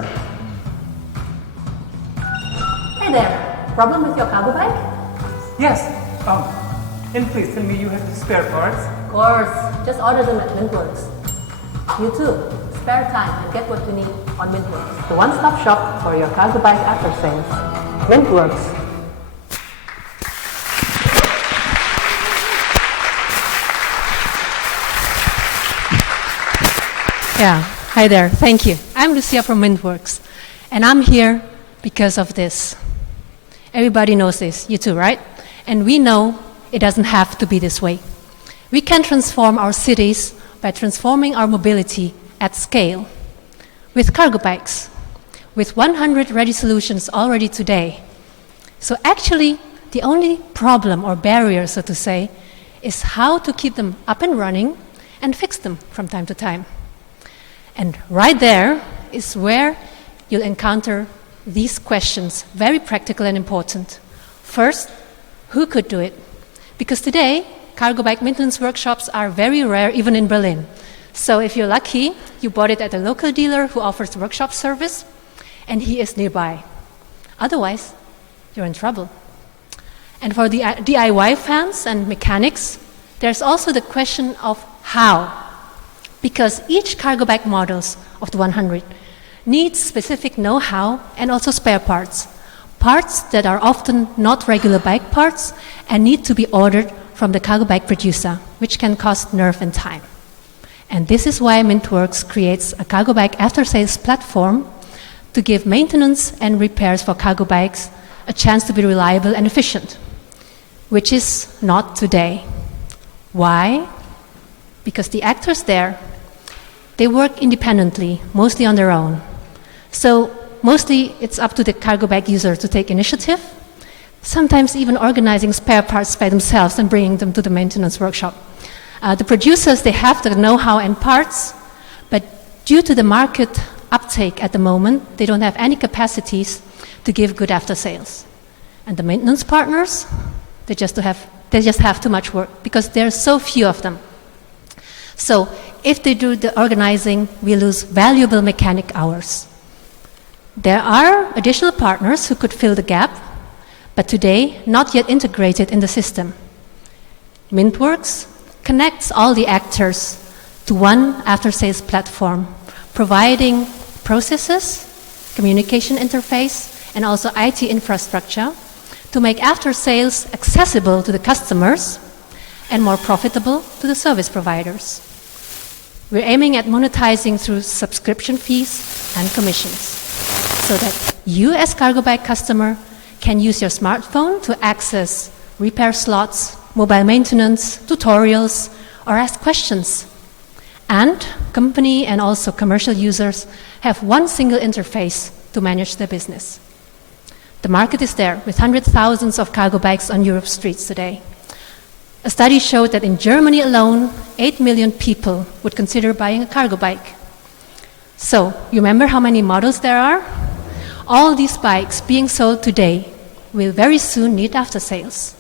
Hey there. Problem with your cargo bike? Yes. And please tell me you have the spare parts. Of course. Just order them at MintWorks. You too. Spare time and get what you need on MintWorks. The one-stop shop for your cargo bike after sales. MintWorks. Yeah, hi there, thank you. I'm Lucia from MintWorks, and I'm here because of this. Everybody knows this, you too, right? And we know it doesn't have to be this way. We can transform our cities by transforming our mobility at scale with cargo bikes, with 100 ready solutions already today. So actually, the only problem or barrier, so to say, is how to keep them up and running and fix them from time to time. And right there is where you'll encounter these questions, very practical and important. First, who could do it? Because today, cargo bike maintenance workshops are very rare, even in Berlin. So if you're lucky, you bought it at a local dealer who offers workshop service, and he is nearby. Otherwise, you're in trouble. And for the DIY fans and mechanics, there's also the question of how. Because each cargo bike models of the 100 needs specific know-how and also spare parts. Parts that are often not regular bike parts and need to be ordered from the cargo bike producer, which can cost nerve and time. And this is why MintWorks creates a cargo bike after-sales platform to give maintenance and repairs for cargo bikes a chance to be reliable and efficient, which is not today. Why? Because the actors there, they work independently, mostly on their own. So mostly it's up to the cargo bike user to take initiative, sometimes even organizing spare parts by themselves and bringing them to the maintenance workshop. The producers, they have the know-how and parts, but due to the market uptake at the moment, they don't have any capacities to give good after-sales. And the maintenance partners, they just have too much work because there are so few of them. So if they do the organizing, we lose valuable mechanic hours. There are additional partners who could fill the gap, but today not yet integrated in the system. MintWorks connects all the actors to one after-sales platform, providing processes, communication interface, and also IT infrastructure to make after-sales accessible to the customers and more profitable to the service providers. We're aiming at monetizing through subscription fees and commissions, so that you as cargo bike customer can use your smartphone to access repair slots, mobile maintenance, tutorials, or ask questions. And company and also commercial users have one single interface to manage their business. The market is there, with hundreds of thousands of cargo bikes on Europe's streets today. A study showed that in Germany alone, 8 million people would consider buying a cargo bike. So, you remember how many models there are? All these bikes being sold today will very soon need after-sales.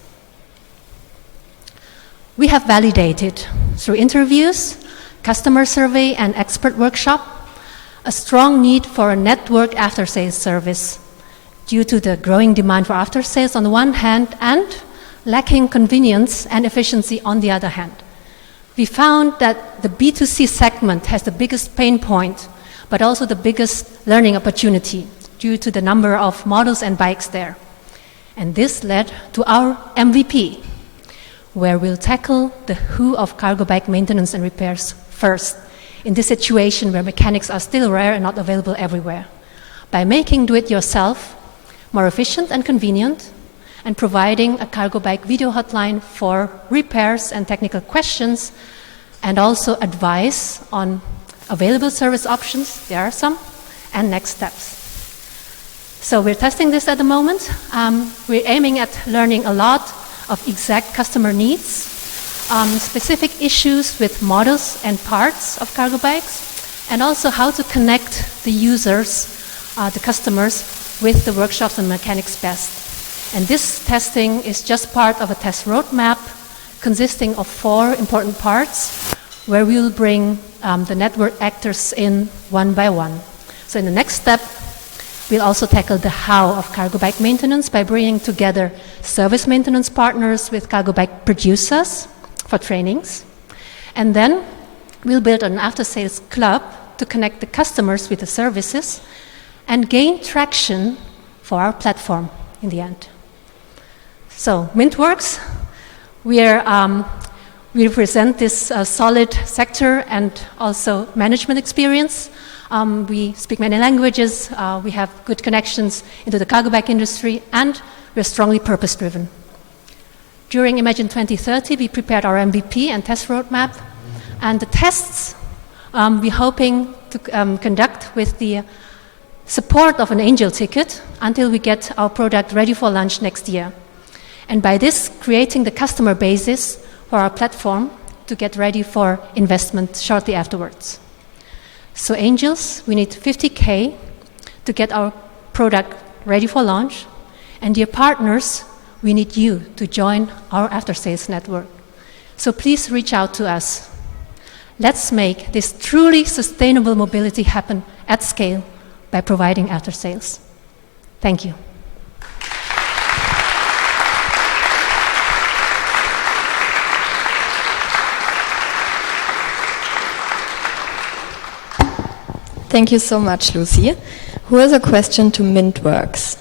We have validated, through interviews, customer survey, and expert workshop, a strong need for a network after-sales service due to the growing demand for after-sales on the one hand and lacking convenience and efficiency on the other hand. We found that the B2C segment has the biggest pain point, but also the biggest learning opportunity due to the number of models and bikes there. And this led to our MVP, where we'll tackle the who of cargo bike maintenance and repairs first, in this situation where mechanics are still rare and not available everywhere, by making do-it-yourself more efficient and convenient, and providing a cargo bike video hotline for repairs and technical questions, and also advice on available service options, there are some, and next steps. So we're testing this at the moment. We're aiming at learning a lot of exact customer needs, specific issues with models and parts of cargo bikes, and also how to connect the users, the customers, with the workshops and mechanics best. And this testing is just part of a test roadmap consisting of 4 important parts, where we will bring the network actors in one by one. So in the next step, we'll also tackle the how of cargo bike maintenance by bringing together service maintenance partners with cargo bike producers for trainings. And then we'll build an after-sales club to connect the customers with the services and gain traction for our platform in the end. So, MintWorks, we represent this solid sector and also management experience. We speak many languages, we have good connections into the cargo bike industry, and we're strongly purpose-driven. During Imagine2030, we prepared our MVP and test roadmap, and the tests we're hoping to conduct with the support of an angel ticket until we get our product ready for launch next year. And by this, creating the customer basis for our platform to get ready for investment shortly afterwards. So angels, we need 50K to get our product ready for launch. And dear partners, we need you to join our after-sales network. So please reach out to us. Let's make this truly sustainable mobility happen at scale by providing after-sales. Thank you. Thank you so much, Lucy. Who has a question to MintWorks?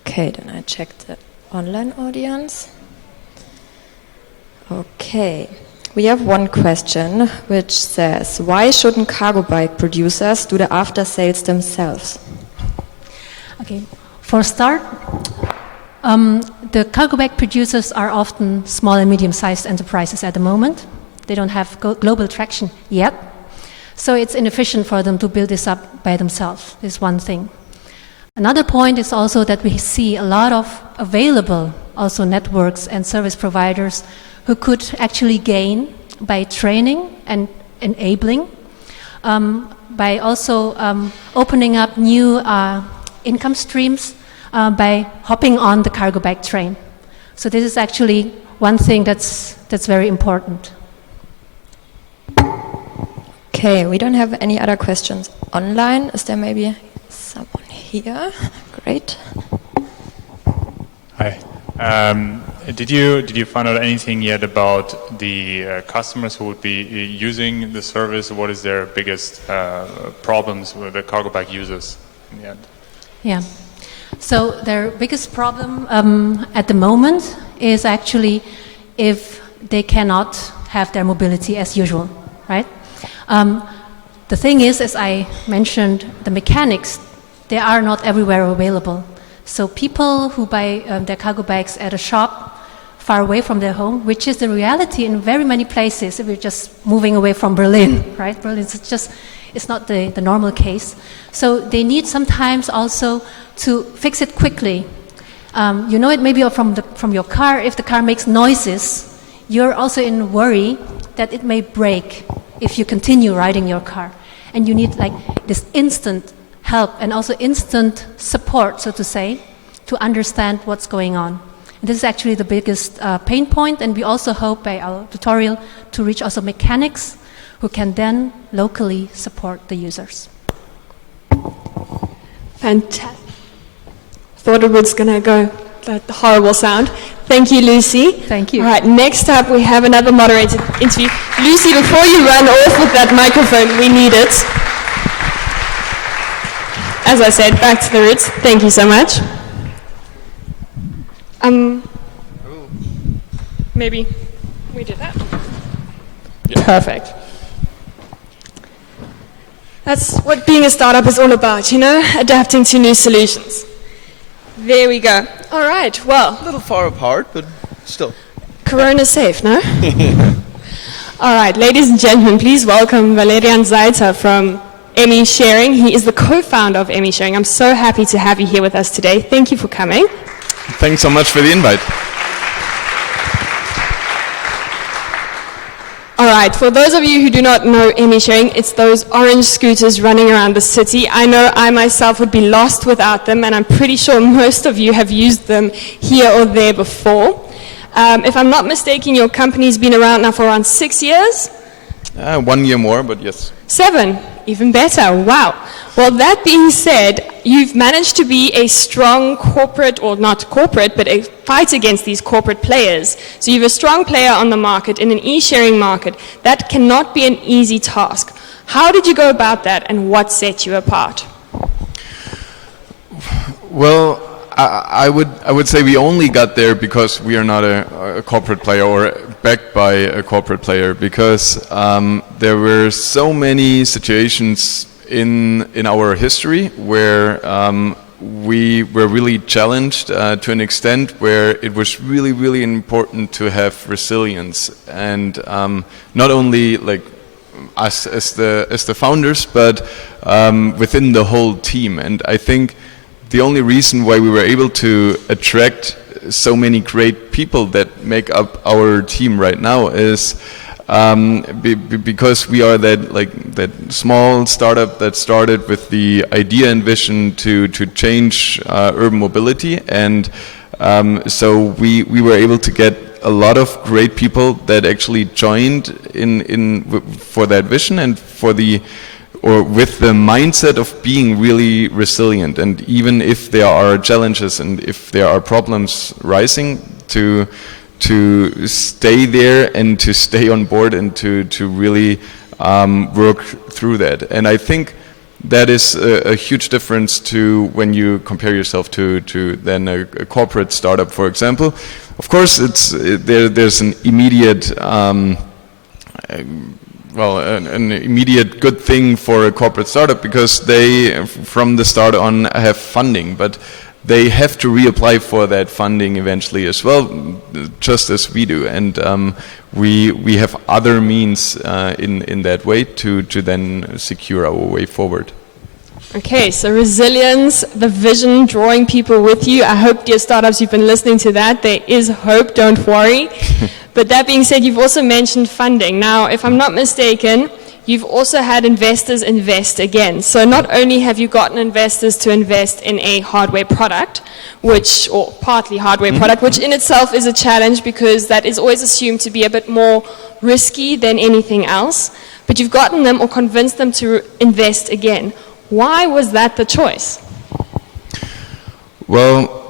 Okay, then I check the online audience. Okay, we have one question which says, why shouldn't cargo bike producers do the after sales themselves? Okay, for a start, the cargo bike producers are often small and medium-sized enterprises at the moment. They don't have global traction yet, so it's inefficient for them to build this up by themselves, is one thing. Another point is also that we see a lot of available also networks and service providers who could actually gain by training and enabling. by also opening up new income streams by hopping on the cargo bag train. So this is actually one thing that's very important. Okay, we don't have any other questions online. Is there maybe someone here? Great. Hi. Did you find out anything yet about the customers who would be using the service? What is their biggest problems with the cargo bag users in the end? Yeah. So their biggest problem at the moment is actually if they cannot have their mobility as usual, right? The thing is, as I mentioned, the mechanics, they are not everywhere available. So people who buy their cargo bags at a shop far away from their home, which is the reality in very many places, if we're just moving away from Berlin, right? Berlin is just, it's not the normal case. So they need sometimes also to fix it quickly. You know it maybe from your car. If the car makes noises, you're also in worry that it may break if you continue riding your car. And you need like this instant help and also instant support, so to say, to understand what's going on. And this is actually the biggest pain point, and we also hope by our tutorial to reach also mechanics who can then locally support the users. Fantastic. Thought it was going to go that horrible sound. Thank you, Lucy. Thank you. All right, next up we have another moderated interview. Lucy, before you run off with that microphone, we need it. As I said, back to the roots. Thank you so much. Maybe we did that. Yeah. Perfect. That's what being a startup is all about, you know, adapting to new solutions. There we go. All right, well. A little far apart, but still. Corona safe, no? All right, ladies and gentlemen, please welcome Valerian Seither from Emmy Sharing. He is the co-founder of Emmy Sharing. I'm so happy to have you here with us today. Thank you for coming. Thanks so much for the invite. All right, for those of you who do not know Emmy Sharing, it's those orange scooters running around the city. I know I myself would be lost without them, and I'm pretty sure most of you have used them here or there before. If I'm not mistaken, your company's been around now for around 6 years? 1 year more, but yes. 7, even better, wow. Well, that being said, you've managed to be a strong corporate, or not corporate, but a fight against these corporate players. So you have a strong player on the market, in an e-sharing market. That cannot be an easy task. How did you go about that, and what set you apart? Well, I would say we only got there because we are not a corporate player or backed by a corporate player, because there were so many situations in our history where we were really challenged to an extent where it was really, really important to have resilience, and not only like us as the founders, but within the whole team. And I think the only reason why we were able to attract so many great people that make up our team right now is because we are that small startup that started with the idea and vision to change urban mobility, and so we were able to get a lot of great people that actually joined for that vision and with the mindset of being really resilient, and even if there are challenges and if there are problems rising, to stay there and to stay on board and to really work through that. And I think that is a huge difference to when you compare yourself to then a corporate startup, for example. Of course, there's an immediate an immediate good thing for a corporate startup, because they, from the start on, have funding, but they have to reapply for that funding eventually as well, just as we do. And we have other means in that way to then secure our way forward. Okay, so resilience, the vision, drawing people with you. I hope, dear startups, you've been listening to that. There is hope, don't worry. But that being said, you've also mentioned funding. Now, if I'm not mistaken, you've also had investors invest again. So not only have you gotten investors to invest in a hardware product, or partly hardware product, which in itself is a challenge because that is always assumed to be a bit more risky than anything else, but you've gotten them or convinced them to invest again. Why was that the choice? Well,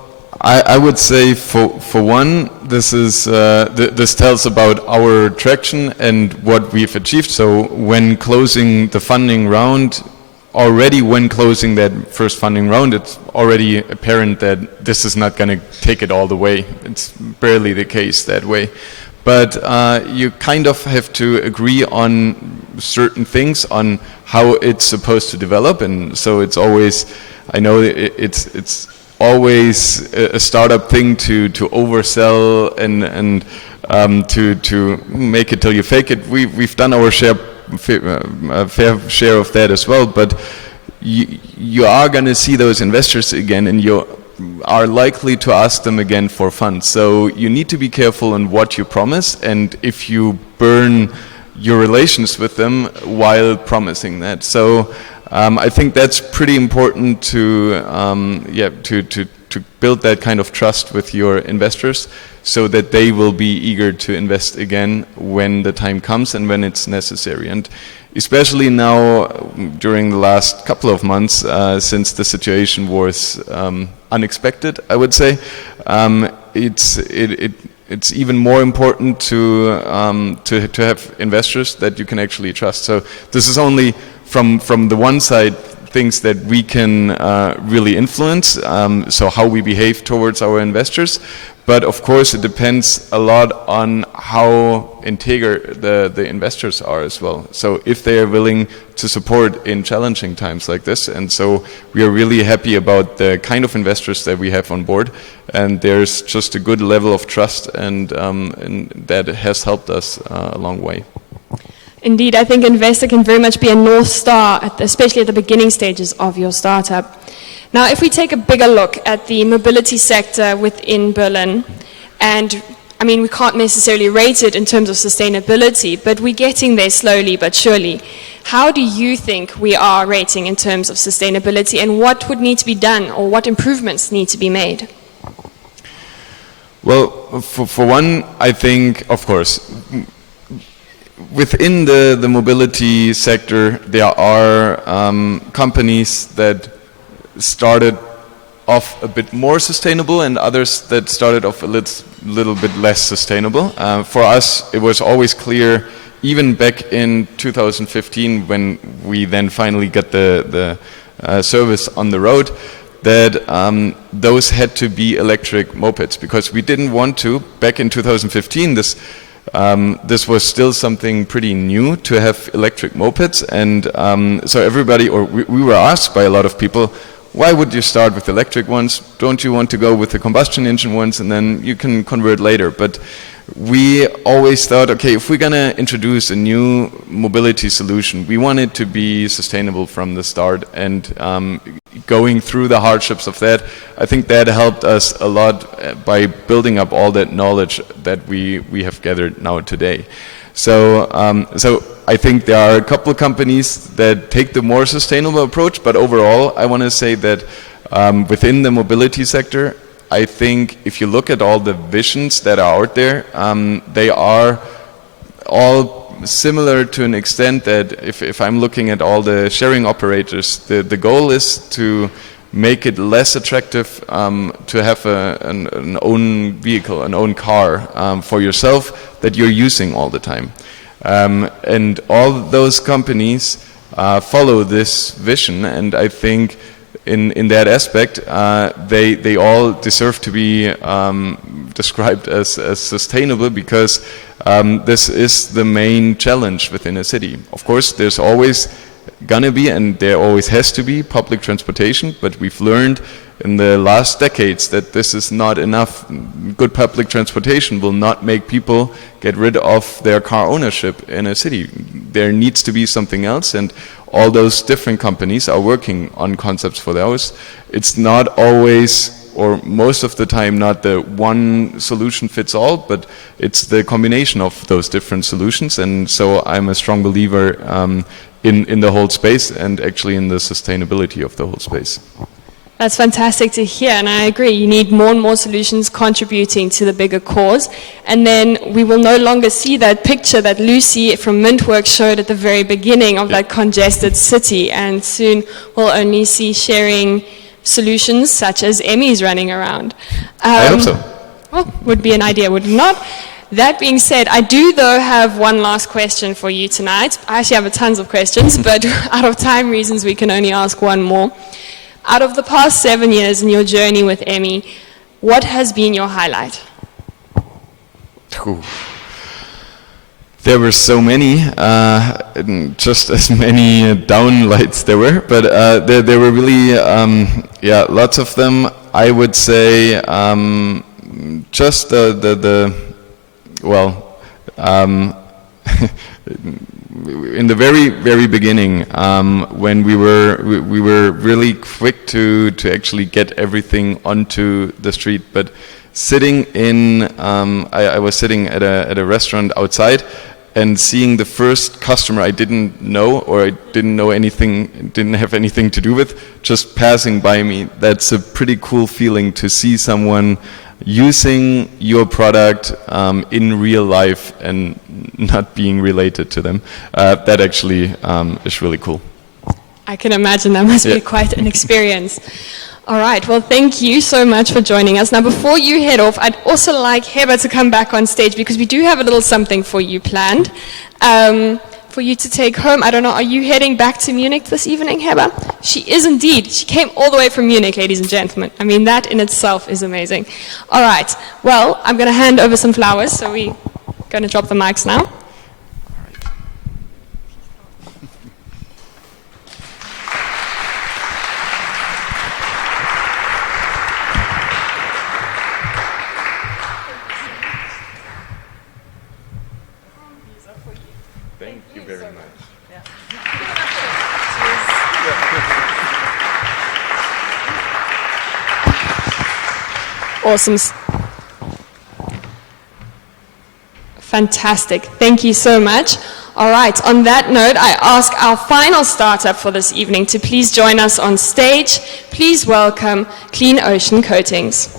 I would say for one, this is this tells about our traction and what we've achieved. So when closing the funding round, already when closing that first funding round, it's already apparent that this is not going to take it all the way. It's barely the case that way. But you kind of have to agree on certain things, on how it's supposed to develop, and so it's always, I know it's always a startup thing to oversell and to make it till you fake it. We've done our fair share of that as well, but you are going to see those investors again, and you are likely to ask them again for funds. So you need to be careful on what you promise, and if you burn your relations with them while promising that. So I think that's pretty important to build that kind of trust with your investors, so that they will be eager to invest again when the time comes and when it's necessary. And especially now, during the last couple of months, since the situation was unexpected, I would say, it's even more important to have investors that you can actually trust. So this is only from the one side things that we can really influence, so how we behave towards our investors. But of course it depends a lot on how integer the investors are as well. So if they are willing to support in challenging times like this, and so we are really happy about the kind of investors that we have on board, and there's just a good level of trust, and that has helped us a long way. Indeed, I think investor can very much be a North Star, especially at the beginning stages of your startup. Now, if we take a bigger look at the mobility sector within Berlin, and I mean, we can't necessarily rate it in terms of sustainability, but we're getting there slowly but surely. How do you think we are rating in terms of sustainability, and what would need to be done, or what improvements need to be made? Well, for one, I think, of course, within the mobility sector, there are companies that started off a bit more sustainable and others that started off a little bit less sustainable. For us, it was always clear, even back in 2015, when we then finally got the service on the road, that those had to be electric mopeds, because we didn't want to, back in 2015, this was still something pretty new to have electric mopeds, and so everybody, or we were asked by a lot of people, why would you start with electric ones? Don't you want to go with the combustion engine ones, and then you can convert later? But we always thought, okay, if we're going to introduce a new mobility solution, we want it to be sustainable from the start, and going through the hardships of that, I think that helped us a lot by building up all that knowledge that we have gathered now today. So I think there are a couple of companies that take the more sustainable approach, but overall I want to say that within the mobility sector, I think if you look at all the visions that are out there, they are all similar to an extent that if I'm looking at all the sharing operators, the goal is to make it less attractive to have an own vehicle, an own car for yourself that you're using all the time. And all those companies follow this vision, and I think in that aspect they all deserve to be described as sustainable, because this is the main challenge within a city. Of course, there's always gonna be, and there always has to be, public transportation, but we've learned in the last decades that this is not enough. Good public transportation will not make people get rid of their car ownership in a city. There needs to be something else, and all those different companies are working on concepts for those. It's not always or most of the time, not the one solution fits all, but it's the combination of those different solutions. And so I'm a strong believer in the whole space and actually in the sustainability of the whole space. That's fantastic to hear, and I agree. You need more and more solutions contributing to the bigger cause, and then we will no longer see that picture that Lucy from MintWorks showed at the very beginning of that congested city, and soon we'll only see sharing solutions such as Emmy's running around. I hope so. Well, would be an idea, would it not? That being said, I do, though, have one last question for you tonight. I actually have tons of questions, but out of time reasons, we can only ask one more. Out of the past 7 years in your journey with Emmy, what has been your highlight? Ooh. There were so many, just as many downlights there were, but there were really, lots of them. I would say just in the very beginning, when we were really quick to actually get everything onto the street, but sitting in, I was sitting at a restaurant outside and seeing the first customer I didn't know, or I didn't know anything, didn't have anything to do with, just passing by me. That's a pretty cool feeling to see someone using your product in real life and not being related to them. That actually is really cool. I can imagine that must be quite an experience. All right, well, thank you so much for joining us. Now, before you head off, I'd also like Heba to come back on stage because we do have a little something for you planned for you to take home. I don't know, are you heading back to Munich this evening, Heba? She is indeed. She came all the way from Munich, ladies and gentlemen. I mean, that in itself is amazing. All right, well, I'm going to hand over some flowers, so we're going to drop the mics now. Thank you very much. Awesome. Fantastic. Thank you so much. All right, on that note, I ask our final startup for this evening to please join us on stage. Please welcome Clean Ocean Coatings.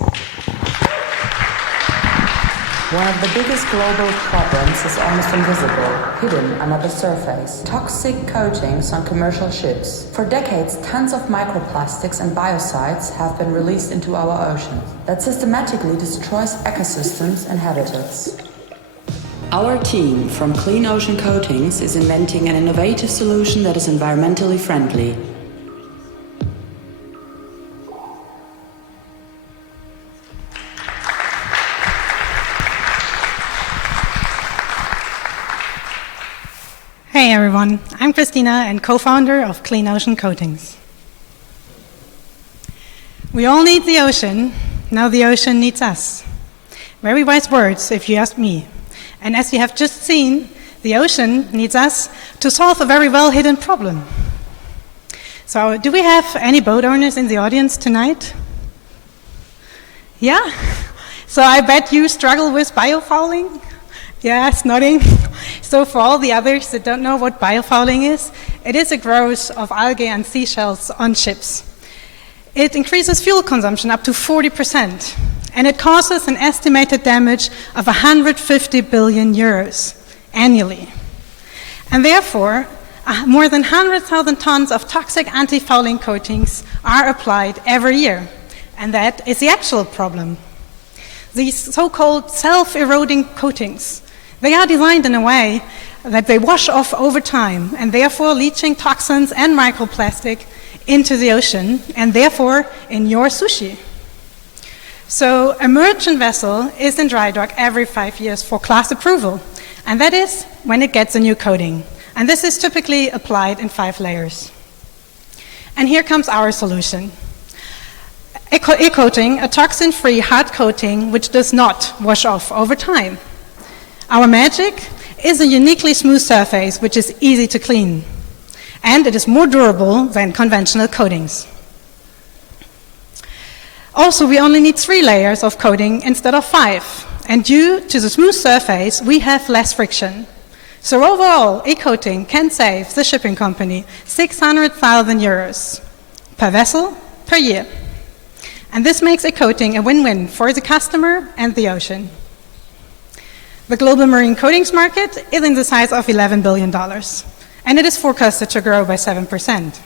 One of the biggest global problems is almost invisible, hidden under the surface. Toxic coatings on commercial ships. For decades, tons of microplastics and biocides have been released into our oceans that systematically destroys ecosystems and habitats. Our team from Clean Ocean Coatings is inventing an innovative solution that is environmentally friendly. Hey everyone, I'm Christina and co-founder of Clean Ocean Coatings. We all need the ocean, now the ocean needs us. Very wise words if you ask me. And as you have just seen, the ocean needs us to solve a very well-hidden problem. So do we have any boat owners in the audience tonight? Yeah? So I bet you struggle with biofouling? Yes, nodding. So for all the others that don't know what biofouling is, it is a growth of algae and seashells on ships. It increases fuel consumption up to 40%, and it causes an estimated damage of 150 billion euros annually. And therefore, more than 100,000 tons of toxic anti-fouling coatings are applied every year, and that is the actual problem. These so-called self-eroding coatings, they are designed in a way that they wash off over time and therefore leaching toxins and microplastic into the ocean and therefore in your sushi. So a merchant vessel is in dry dock every 5 years for class approval, and that is when it gets a new coating. And this is typically applied in 5 layers. And here comes our solution. E-coating, a toxin-free hard coating which does not wash off over time. Our magic is a uniquely smooth surface which is easy to clean, and it is more durable than conventional coatings. Also, we only need 3 layers of coating instead of 5. And due to the smooth surface, we have less friction. So overall, e-coating can save the shipping company 600,000 euros per vessel per year. And this makes e-coating a win-win for the customer and the ocean. The global marine coatings market is in the size of $11 billion, and it is forecasted to grow by 7%.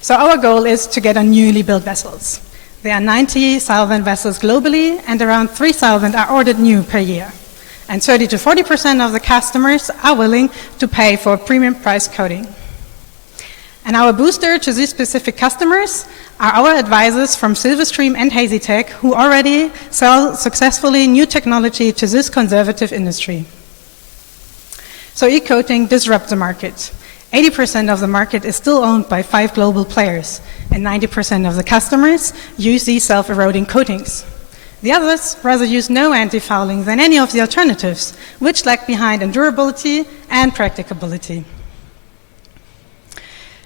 So our goal is to get on newly built vessels. There are 90,000 vessels globally, and around 3,000 are ordered new per year. And 30 to 40% of the customers are willing to pay for a premium price coating. And our booster to these specific customers are our advisors from Silverstream and HazyTech, who already sell successfully new technology to this conservative industry. So e-coating disrupts the market. 80% of the market is still owned by 5 global players, and 90% of the customers use these self-eroding coatings. The others rather use no anti-fouling than any of the alternatives, which lag behind in durability and practicability.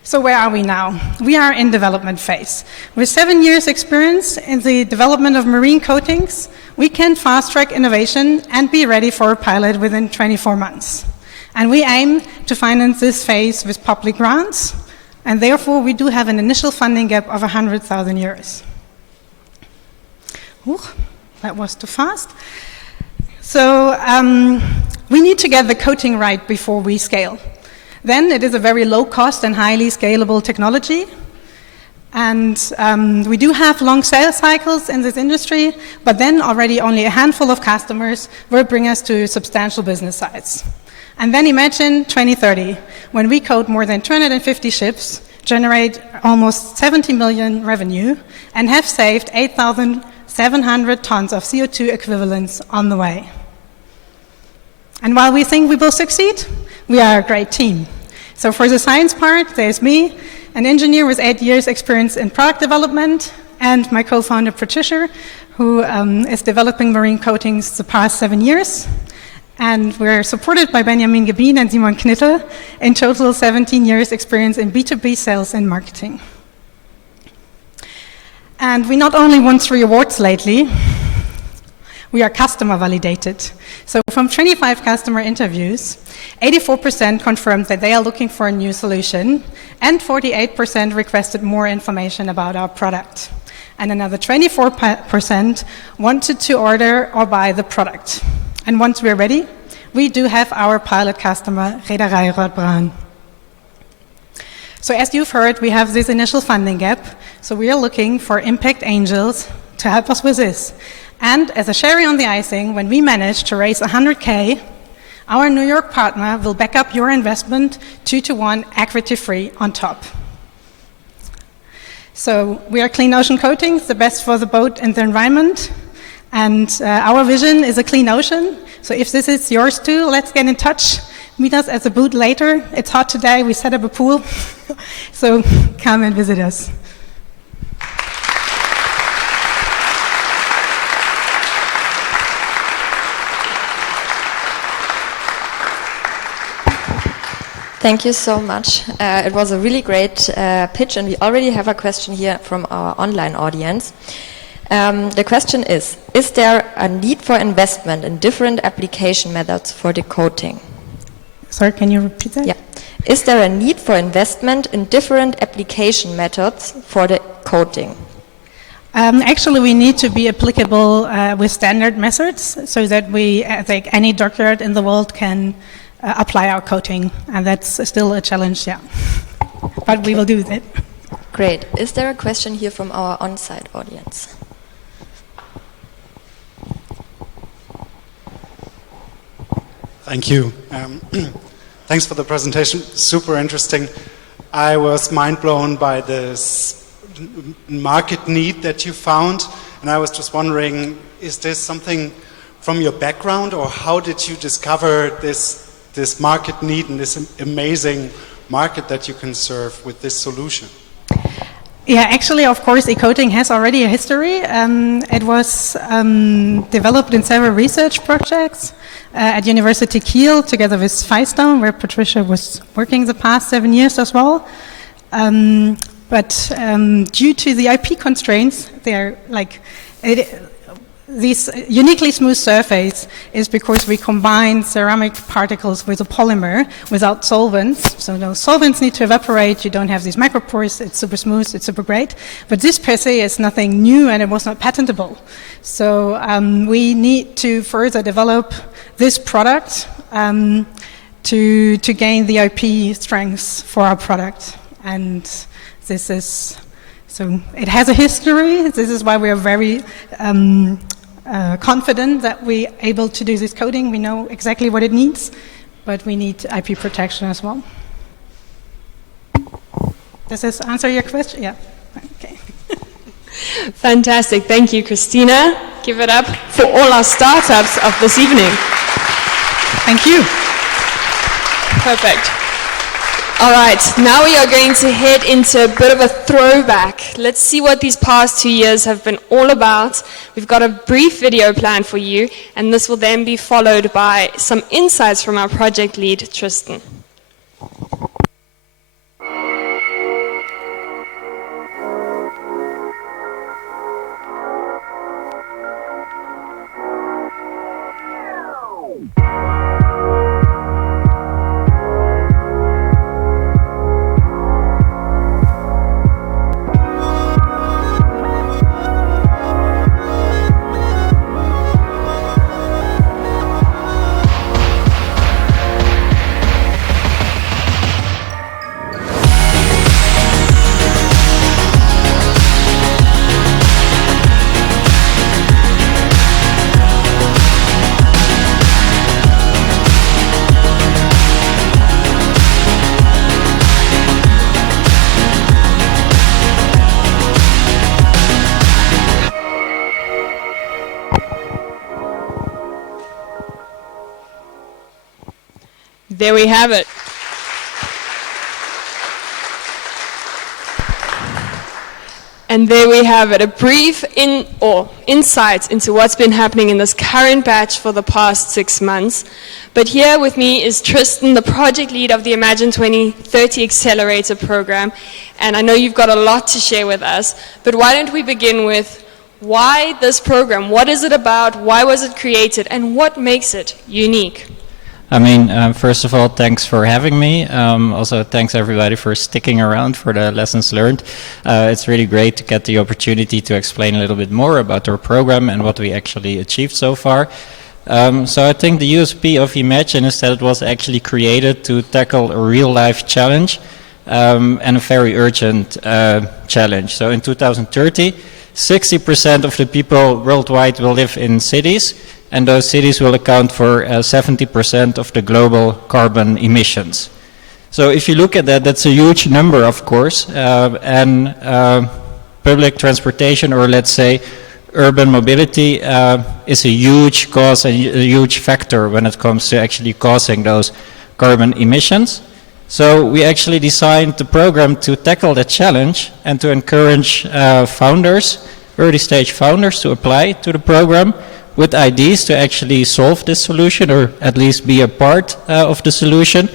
So where are we now? We are in development phase. With 7 years experience in the development of marine coatings, we can fast-track innovation and be ready for a pilot within 24 months. And we aim to finance this phase with public grants, and therefore we do have an initial funding gap of 100,000 euros. Ooh, that was too fast. So we need to get the coating right before we scale. Then it is a very low cost and highly scalable technology. And we do have long sales cycles in this industry, but then already only a handful of customers will bring us to substantial business size. And then imagine 2030, when we coat more than 250 ships, generate almost 70 million revenue, and have saved 8,700 tons of CO2 equivalents on the way. And while we think we will succeed, we are a great team. So for the science part, there's me, an engineer with 8 years experience in product development, and my co-founder Patricia, who is developing marine coatings the past 7 years. And we're supported by Benjamin Gebien and Simon Knittel, in total 17 years experience in B2B sales and marketing. And we not only won 3 awards lately, we are customer validated. So from 25 customer interviews, 84% confirmed that they are looking for a new solution, and 48% requested more information about our product. And another 24% wanted to order or buy the product. And once we're ready, we do have our pilot customer, Reederei Rottbrahn. So as you've heard, we have this initial funding gap, so we are looking for impact angels to help us with this. And as a cherry on the icing, when we manage to raise 100K, our New York partner will back up your investment 2-to-1 equity-free on top. So we are clean ocean coatings, the best for the boat and the environment. And our vision is a clean ocean. So if this is yours too, let's get in touch. Meet us at the booth later. It's hot today. We set up a pool. So come and visit us. Thank you so much. It was a really great pitch, and we already have a question here from our online audience. The question is there a need for investment in different application methods for the coating? Sorry, can you repeat that? Yeah. Is there a need for investment in different application methods for the coating? Actually, we need to be applicable with standard methods so that we, like any dockyard in the world, can apply our coating. And that's still a challenge, yeah. But we will do that. Great. Is there a question here from our on-site audience? Thank you. Thanks for the presentation. Super interesting. I was mind blown by this market need that you found, and I was just wondering, is this something from your background, or how did you discover this market need and this amazing market that you can serve with this solution? Yeah, actually, of course, e-coating has already a history. It was developed in several research projects at University Kiel together with Firestone, where Patricia was working the past 7 years as well. But due to the IP constraints, they're like, this uniquely smooth surface is because we combine ceramic particles with a polymer without solvents. So no solvents need to evaporate, you don't have these micropores, it's super smooth, it's super great. But this per se is nothing new and it was not patentable. So we need to further develop this product to gain the IP strengths for our product. And this is, so it has a history. This is why we are very confident that we're able to do this coding. We know exactly what it needs, but we need IP protection as well. Does this answer your question? Yeah. Okay. Fantastic. Thank you, Christina. Give it up for all our startups of this evening. Thank you. Perfect. All right, now we are going to head into a bit of a throwback. Let's see what these past 2 years have been all about. We've got a brief video planned for you, and this will then be followed by some insights from our project lead, Tristan. There we have it. And there we have it, a brief insight into what's been happening in this current batch for the past 6 months. But here with me is Tristan, the project lead of the Imagine2030 Accelerator program. And I know you've got a lot to share with us, but why don't we begin with why this program? What is it about? Why was it created? And what makes it unique? I mean, first of all, thanks for having me. Also, thanks everybody for sticking around for the lessons learned. It's really great to get the opportunity to explain a little bit more about our program and what we actually achieved so far. So I think the USP of Imagine is that it was actually created to tackle a real-life challenge and a very urgent challenge. So in 2030, 60% of the people worldwide will live in cities, and those cities will account for 70% of the global carbon emissions. So if you look at that, that's a huge number, of course, and public transportation, or let's say urban mobility, is a huge cause and a huge factor when it comes to actually causing those carbon emissions. So we actually designed the program to tackle that challenge and to encourage founders, early stage founders, to apply to the program with ideas to actually solve this solution, or at least be a part of the solution.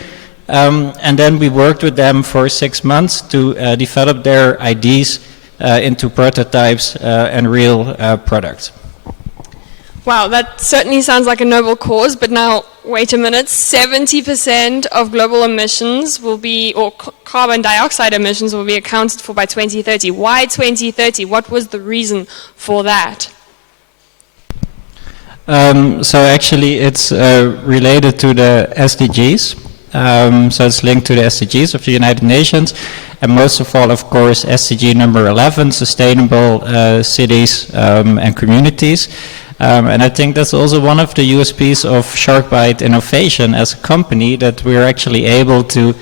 And then we worked with them for 6 months to develop their ideas into prototypes and real products. Wow, that certainly sounds like a noble cause, but now, wait a minute, 70% of global emissions will be, or carbon dioxide emissions will be accounted for by 2030. Why 2030? What was the reason for that? So actually it's related to the SDGs. So it's linked to the SDGs of the United Nations. And most of all, of course, SDG number 11, sustainable cities and communities. And I think that's also one of the USPs of SharkBite Innovation as a company, that we're actually able to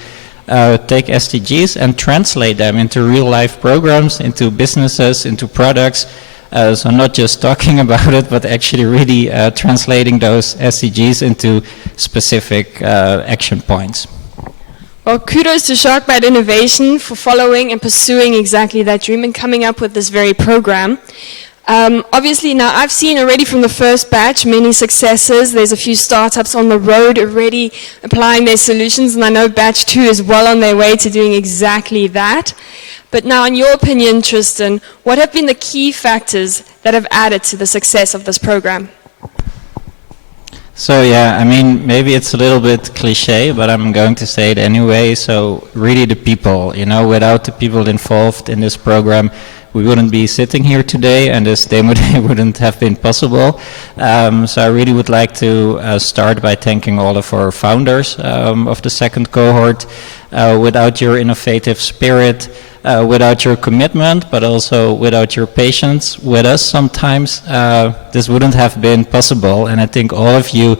take SDGs and translate them into real life programs, into businesses, into products. So not just talking about it, but actually really translating those SDGs into specific action points. Well, kudos to SharkBite Innovation for following and pursuing exactly that dream and coming up with this very program. Obviously, now I've seen already from the first batch many successes. There's a few startups on the road already applying their solutions, and I know Batch 2 is well on their way to doing exactly that. But now, in your opinion, Tristan, what have been the key factors that have added to the success of this program? So yeah, I mean, maybe it's a little bit cliche, but I'm going to say it anyway. So really the people, you know, without the people involved in this program, we wouldn't be sitting here today, and this DemoDay wouldn't have been possible. So I really would like to start by thanking all of our founders of the second cohort. Without your innovative spirit, without your commitment, but also without your patience with us sometimes, this wouldn't have been possible. And I think all of you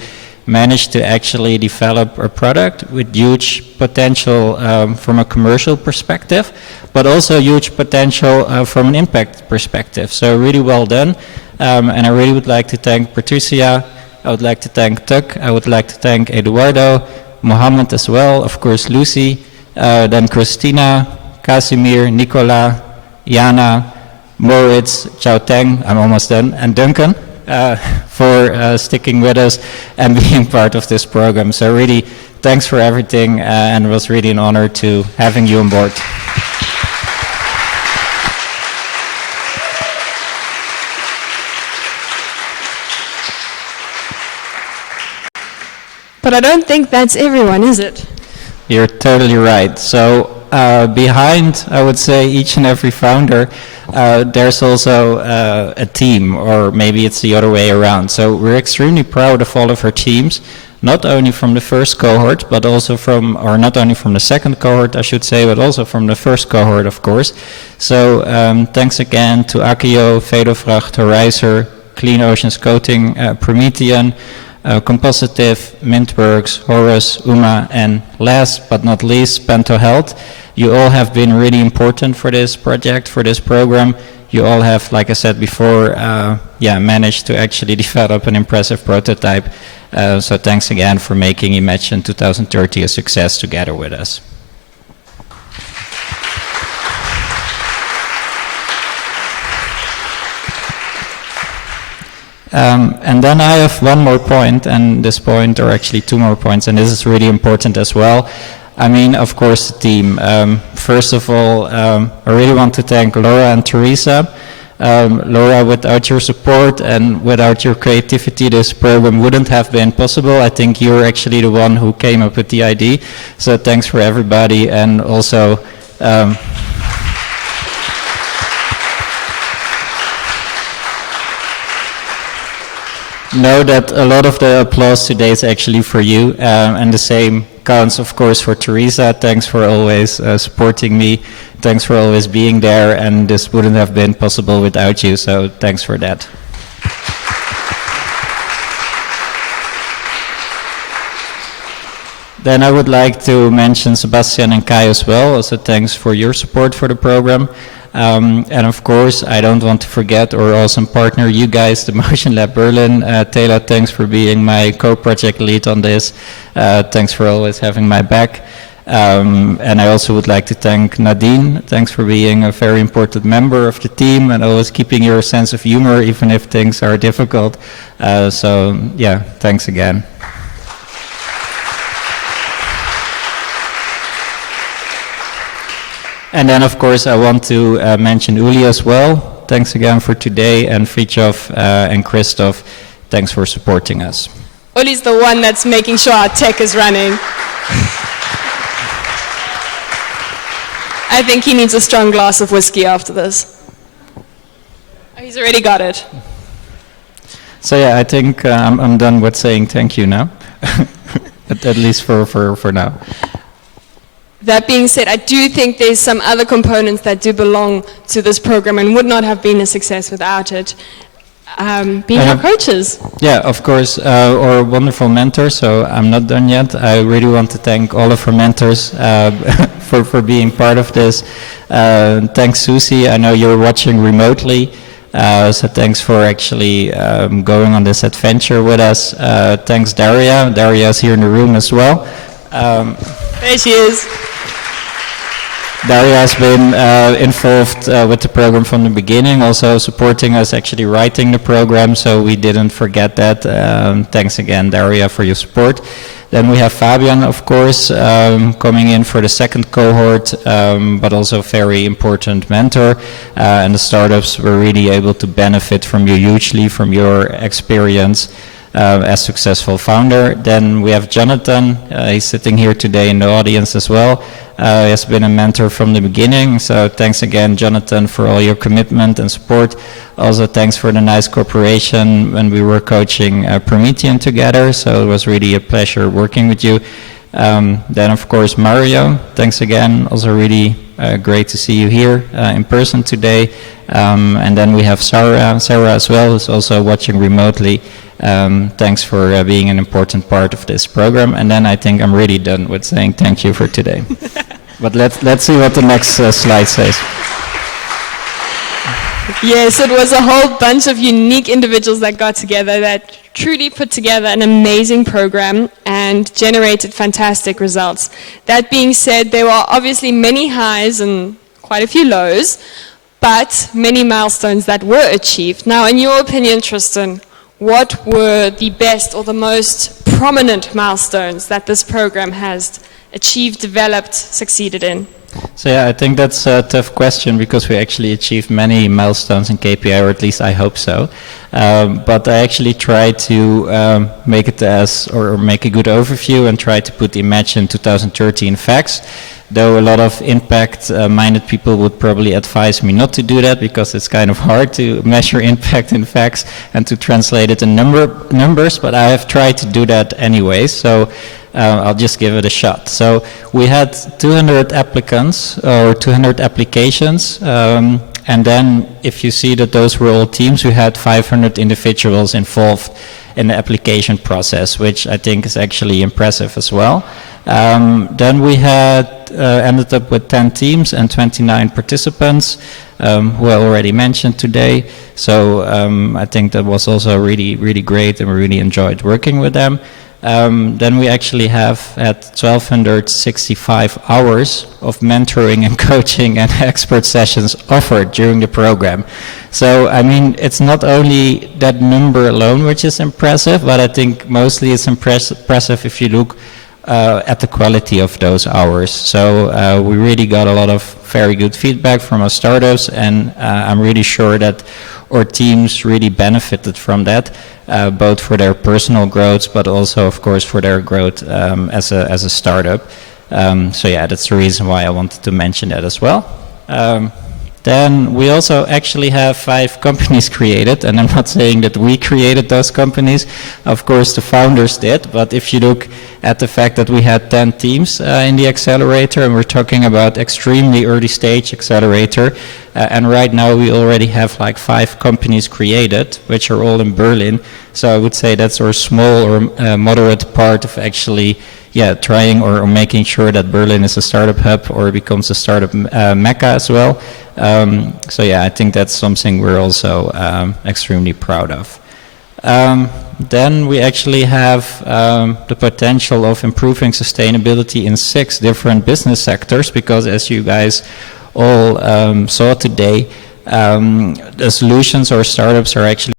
managed to actually develop a product with huge potential from a commercial perspective, but also huge potential from an impact perspective. So really well done. And I really would like to thank Patricia, I would like to thank Tuk, I would like to thank Eduardo, Mohammed as well, of course Lucy, then Christina, Casimir, Nicola, Jana, Moritz, Chao Teng, I'm almost done, and Duncan for sticking with us and being part of this program. So really, thanks for everything, and it was really an honor to having you on board. But I don't think that's everyone, is it? You're totally right. So behind, I would say, each and every founder, there's also a team, or maybe it's the other way around. So we're extremely proud of all of our teams, not only from the first cohort, but also from, or not only from the second cohort, I should say, but also from the first cohort, of course. So thanks again to Akio, Vedovracht, Horizor, Clean Oceans Coating, Promethean, Compositive, Mintworks, Horus, UMA, and last but not least, Pento Health. You all have been really important for this project, for this program. You all have, like I said before, managed to actually develop an impressive prototype. So thanks again for making Imagine 2030 a success together with us. And then I have one more point, and this point, or actually two more points, and this is really important as well. I mean, of course, the team. First of all, I really want to thank Laura and Teresa. Laura, without your support and without your creativity, this program wouldn't have been possible. I think you're actually the one who came up with the idea. So thanks for everybody, and also know that a lot of the applause today is actually for you, and the same counts, of course, for Teresa. Thanks for always supporting me. Thanks for always being there, and this wouldn't have been possible without you, so thanks for that. Then I would like to mention Sebastian and Kai as well. Also, thanks for your support for the program. And of course, I don't want to forget our awesome partner, you guys, the Motion Lab Berlin. Taylor, thanks for being my co-project lead on this. Thanks for always having my back. And I also would like to thank Nadine. Thanks for being a very important member of the team and always keeping your sense of humor, even if things are difficult. So yeah, thanks again. And then, of course, I want to mention Uli as well. Thanks again for today, and Fritjof and Christoph, thanks for supporting us. Uli's the one that's making sure our tech is running. I think he needs a strong glass of whiskey after this. He's already got it. So yeah, I think I'm done with saying thank you now, at least for now. That being said, I do think there's some other components that do belong to this program and would not have been a success without it. Being our coaches. Yeah, of course, our wonderful mentors. So I'm not done yet. I really want to thank all of our mentors for being part of this. Thanks, Susie. I know you're watching remotely. So thanks for actually going on this adventure with us. Thanks, Daria. Daria is here in the room as well. There she is. Daria has been involved with the program from the beginning, also supporting us actually writing the program, so we didn't forget that. Thanks again, Daria, for your support. Then we have Fabian, of course, coming in for the second cohort, but also a very important mentor. And the startups were really able to benefit from you hugely, from your experience as successful founder. Then we have Jonathan. He's sitting here today in the audience as well. He has been a mentor from the beginning. So thanks again, Jonathan, for all your commitment and support. Also, thanks for the nice cooperation when we were coaching Promethean together. So it was really a pleasure working with you. Then, of course, Mario. Thanks again. Also really great to see you here in person today. And then we have Sarah as well, who's also watching remotely. Thanks for being an important part of this program. And then I think I'm really done with saying thank you for today. But let's see what the next slide says. Yes, it was a whole bunch of unique individuals that got together that truly put together an amazing program and generated fantastic results. That being said, there were obviously many highs and quite a few lows, but many milestones that were achieved. Now, in your opinion, Tristan, what were the best or the most prominent milestones that this program has achieved, developed, succeeded in? So yeah, I think that's a tough question because we actually achieved many milestones in KPI, or at least I hope so. But I actually try to make it or make a good overview and try to put Imagine 2030 in facts. Though a lot of impact-minded people would probably advise me not to do that because it's kind of hard to measure impact in facts and to translate it in numbers, but I have tried to do that anyway, so I'll just give it a shot. So we had 200 applicants or 200 applications, and then if you see that those were all teams, we had 500 individuals involved in the application process, which I think is actually impressive as well. Then we had ended up with 10 teams and 29 participants, who I already mentioned today. So I think that was also really, really great, and we really enjoyed working with them. Then we actually have had 1,265 hours of mentoring and coaching and expert sessions offered during the program. So, I mean, it's not only that number alone which is impressive, but I think mostly it's impressive if you look at the quality of those hours. So we really got a lot of very good feedback from our startups, and I'm really sure that our teams really benefited from that, both for their personal growth, but also, of course, for their growth as a startup. So yeah, that's the reason why I wanted to mention that as well. Then we also actually have 5 companies created, and I'm not saying that we created those companies. Of course, the founders did, but if you look at the fact that we had 10 teams in the accelerator, and we're talking about extremely early stage accelerator, and right now we already have like 5 companies created, which are all in Berlin. So I would say that's our small or moderate part of actually trying or making sure that Berlin is a startup hub or becomes a startup mecca as well. So yeah, I think that's something we're also extremely proud of. Then we actually have the potential of improving sustainability in 6 different business sectors, because as you guys all saw today, the solutions or startups are actually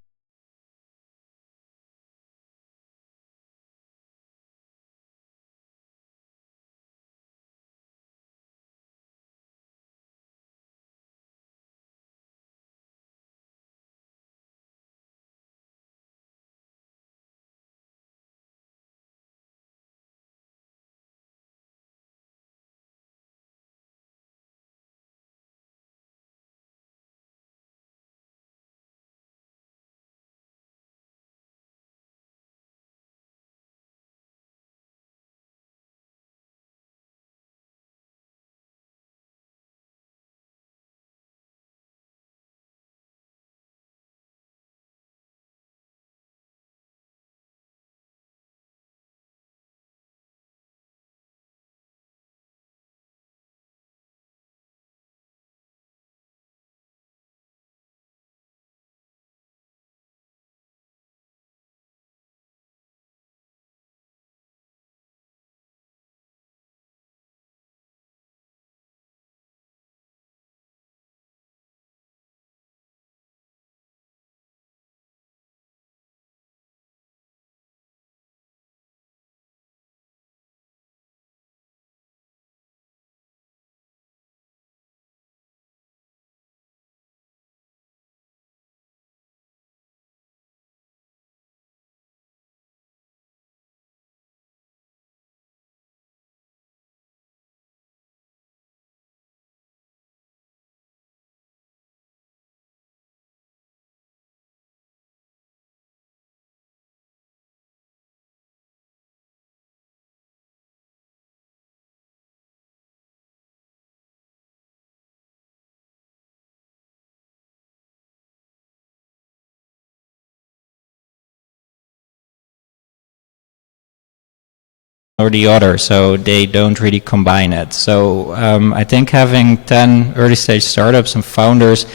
or the other, so they don't really combine it. So I think having 10 early stage startups and founders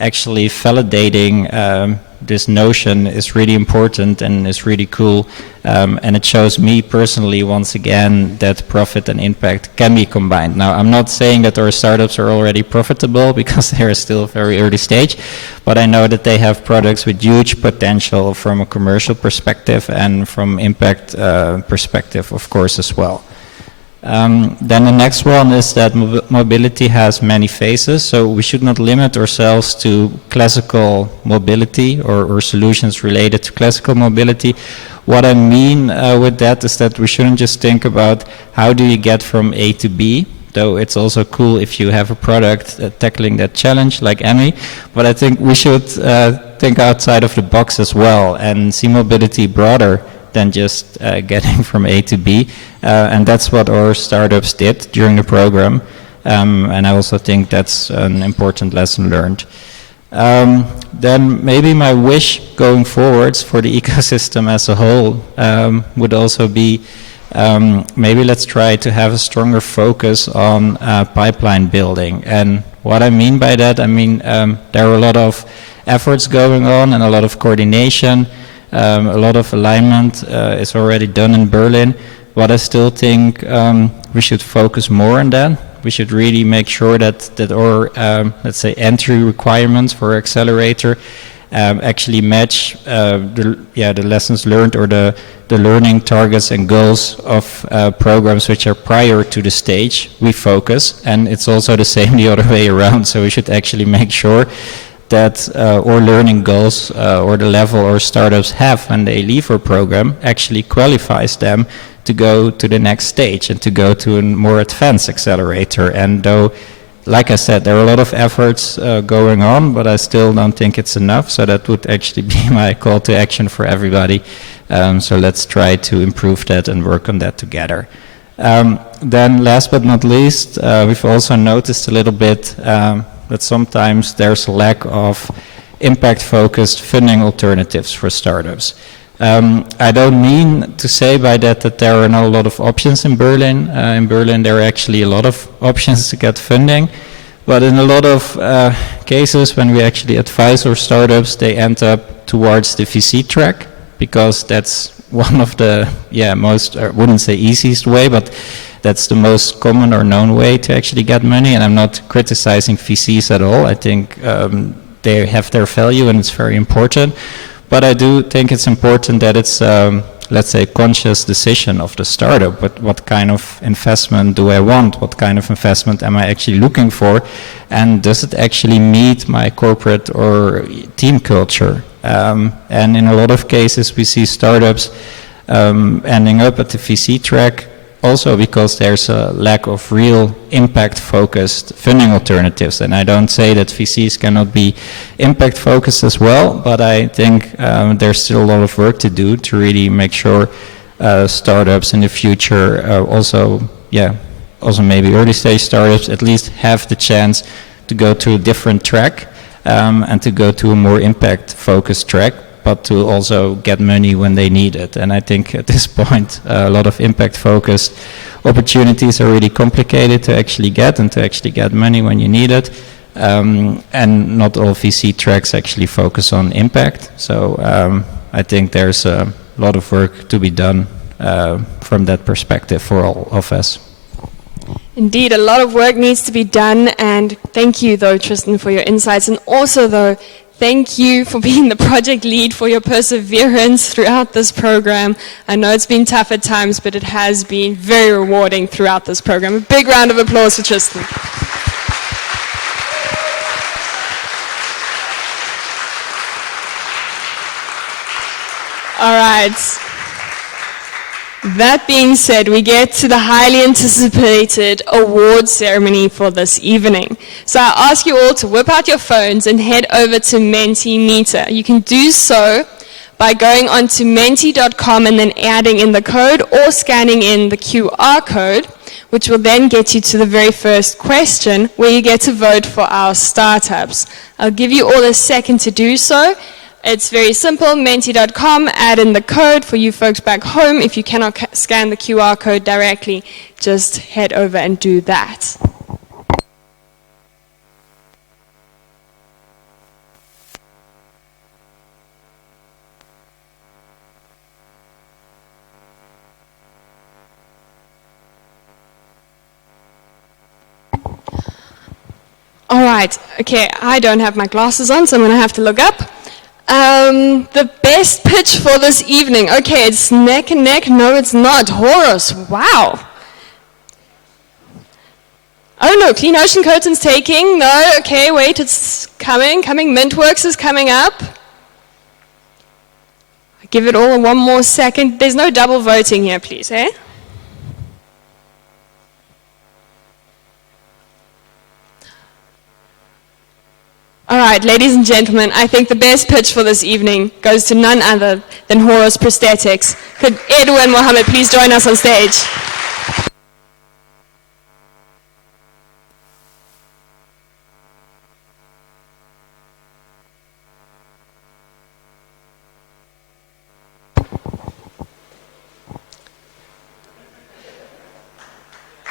actually validating this notion is really important and is really cool, and it shows me personally once again that profit and impact can be combined. Now, I'm not saying that our startups are already profitable because they are still very early stage, but I know that they have products with huge potential from a commercial perspective and from impact perspective, of course, as well. Then the next one is that mobility has many phases, so we should not limit ourselves to classical mobility or solutions related to classical mobility. What I mean with that is that we shouldn't just think about how do you get from A to B, though it's also cool if you have a product tackling that challenge like Emmy, but I think we should think outside of the box as well and see mobility broader than just getting from A to B. And that's what our startups did during the program. And I also think that's an important lesson learned. Then maybe my wish going forwards for the ecosystem as a whole would also be maybe let's try to have a stronger focus on pipeline building. And what I mean by that, I mean there are a lot of efforts going on and a lot of coordination. A lot of alignment is already done in Berlin, but I still think we should focus more on that. We should really make sure that our, let's say, entry requirements for accelerator actually match the lessons learned or the learning targets and goals of programs which are prior to the stage. We focus, and it's also the same the other way around, so we should actually make sure that our learning goals or the level our startups have when they leave our program actually qualifies them to go to the next stage and to go to a more advanced accelerator. And though, like I said, there are a lot of efforts going on, but I still don't think it's enough. So that would actually be my call to action for everybody. So let's try to improve that and work on that together. Then last but not least, we've also noticed a little bit that sometimes there's a lack of impact-focused funding alternatives for startups. I don't mean to say by that there are not a lot of options in Berlin. In Berlin there are actually a lot of options to get funding, but in a lot of cases when we actually advise our startups, they end up towards the VC track, because that's one of the most, I wouldn't say easiest way, but that's the most common or known way to actually get money. And I'm not criticizing VCs at all. I think they have their value and it's very important. But I do think it's important that it's, let's say, conscious decision of the startup. But what kind of investment do I want? What kind of investment am I actually looking for? And does it actually meet my corporate or team culture? And in a lot of cases, we see startups ending up at the VC track also because there's a lack of real impact-focused funding alternatives. And I don't say that VCs cannot be impact-focused as well, but I think there's still a lot of work to do to really make sure startups in the future also maybe early-stage startups at least have the chance to go to a different track and to go to a more impact-focused track, but to also get money when they need it. And I think at this point, a lot of impact-focused opportunities are really complicated to actually get and to actually get money when you need it. And not all VC tracks actually focus on impact. So I think there's a lot of work to be done from that perspective for all of us. Indeed, a lot of work needs to be done, and thank you though, Tristan, for your insights, and also though, thank you for being the project lead, for your perseverance throughout this program. I know it's been tough at times, but it has been very rewarding throughout this program. A big round of applause for Tristan. All right. That being said, we get to the highly anticipated awards ceremony for this evening. So I ask you all to whip out your phones and head over to Mentimeter. You can do so by going onto menti.com and then adding in the code or scanning in the QR code, which will then get you to the very first question where you get to vote for our startups. I'll give you all a second to do so. It's very simple, menti.com, add in the code for you folks back home. If you cannot scan the QR code directly, just head over and do that. All right, okay, I don't have my glasses on, so I'm going to have to look up. The best pitch for this evening. Okay, it's neck and neck. No, it's not. Horus, wow. Oh no, Clean Ocean Coating's taking. No, okay, wait, it's coming. MintWorks is coming up. Give it all one more second. There's no double voting here, please, eh? All right, ladies and gentlemen, I think the best pitch for this evening goes to none other than Horus Prosthetics. Could Edu and Mohammed please join us on stage?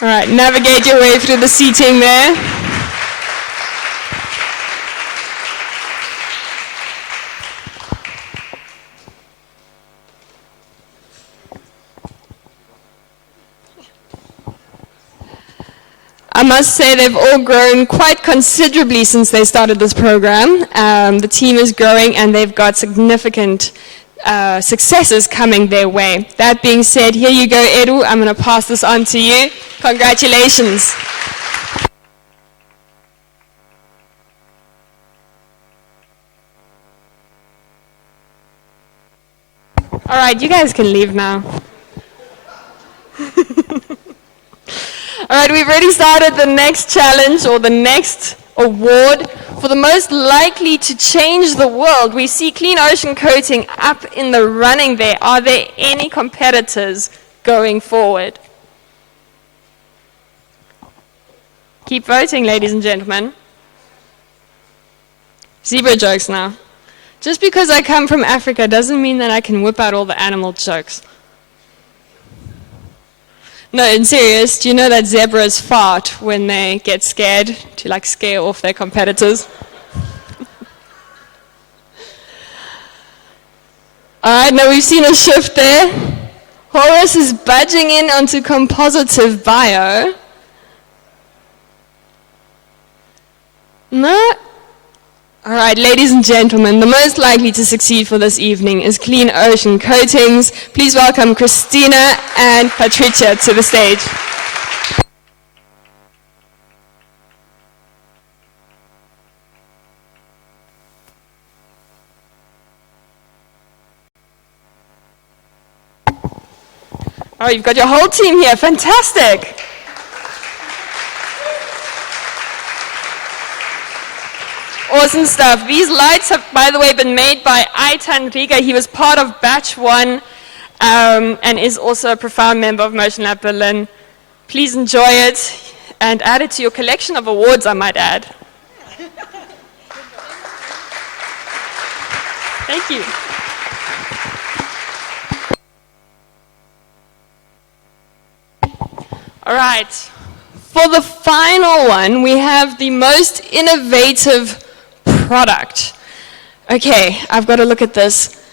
All right, navigate your way through the seating there. I must say they've all grown quite considerably since they started this program. The team is growing and they've got significant successes coming their way. That being said, here you go, Edu. I'm going to pass this on to you. Congratulations. All right, you guys can leave now. All right, we've already started the next challenge or the next award for the most likely to change the world. We see Clean Ocean Coating up in the running there. Are there any competitors going forward? Keep voting, ladies and gentlemen. Zebra jokes now. Just because I come from Africa doesn't mean that I can whip out all the animal jokes. No, in serious, do you know that zebras fart when they get scared to like scare off their competitors? All right, now we've seen a shift there. Horus is budging in onto compositive bio. No? All right, ladies and gentlemen, the most likely to succeed for this evening is Clean Ocean Coatings. Please welcome Christina and Patricia to the stage. Oh, you've got your whole team here. Fantastic. Awesome stuff. These lights have, by the way, been made by Aitan Riga. He was part of Batch 1 and is also a profound member of Motion Lab Berlin. Please enjoy it and add it to your collection of awards, I might add. Thank you. All right. For the final one, we have the most innovative product. Okay, I've got to look at this.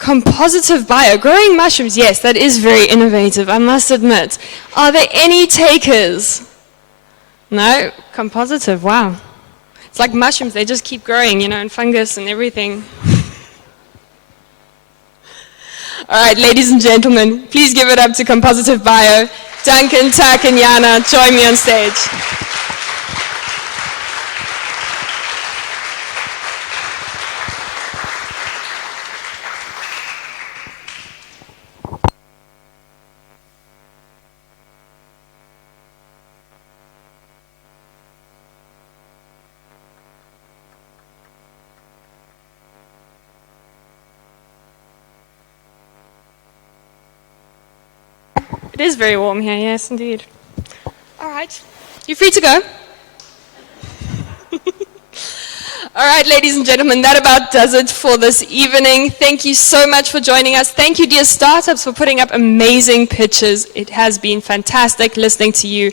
Compositive bio, growing mushrooms. Yes, that is very innovative, I must admit. Are there any takers? No? Compositive, wow. It's like mushrooms, they just keep growing, you know, and fungus and everything. All right, ladies and gentlemen, please give it up to Compositive Bio. Duncan, Tak, and Jana, join me on stage. It is very warm here, yes, indeed. All right, you're free to go. All right, ladies and gentlemen, that about does it for this evening. Thank you so much for joining us. Thank you, dear startups, for putting up amazing pitches. It has been fantastic listening to you.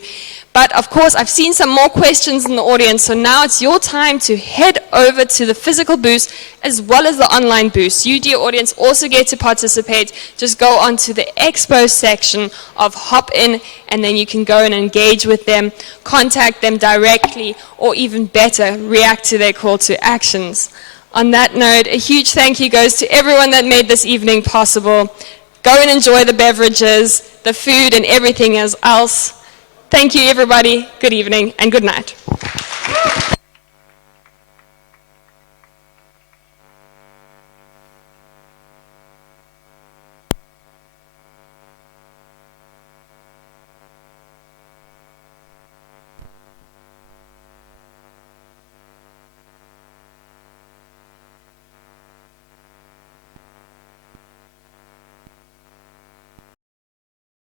But of course, I've seen some more questions in the audience, so now it's your time to head over to the physical booth as well as the online booth. You, dear audience, also get to participate. Just go onto the expo section of Hop-In, and then you can go and engage with them, contact them directly, or even better, react to their call to actions. On that note, a huge thank you goes to everyone that made this evening possible. Go and enjoy the beverages, the food, and everything else. Thank you, everybody. Good evening and good night.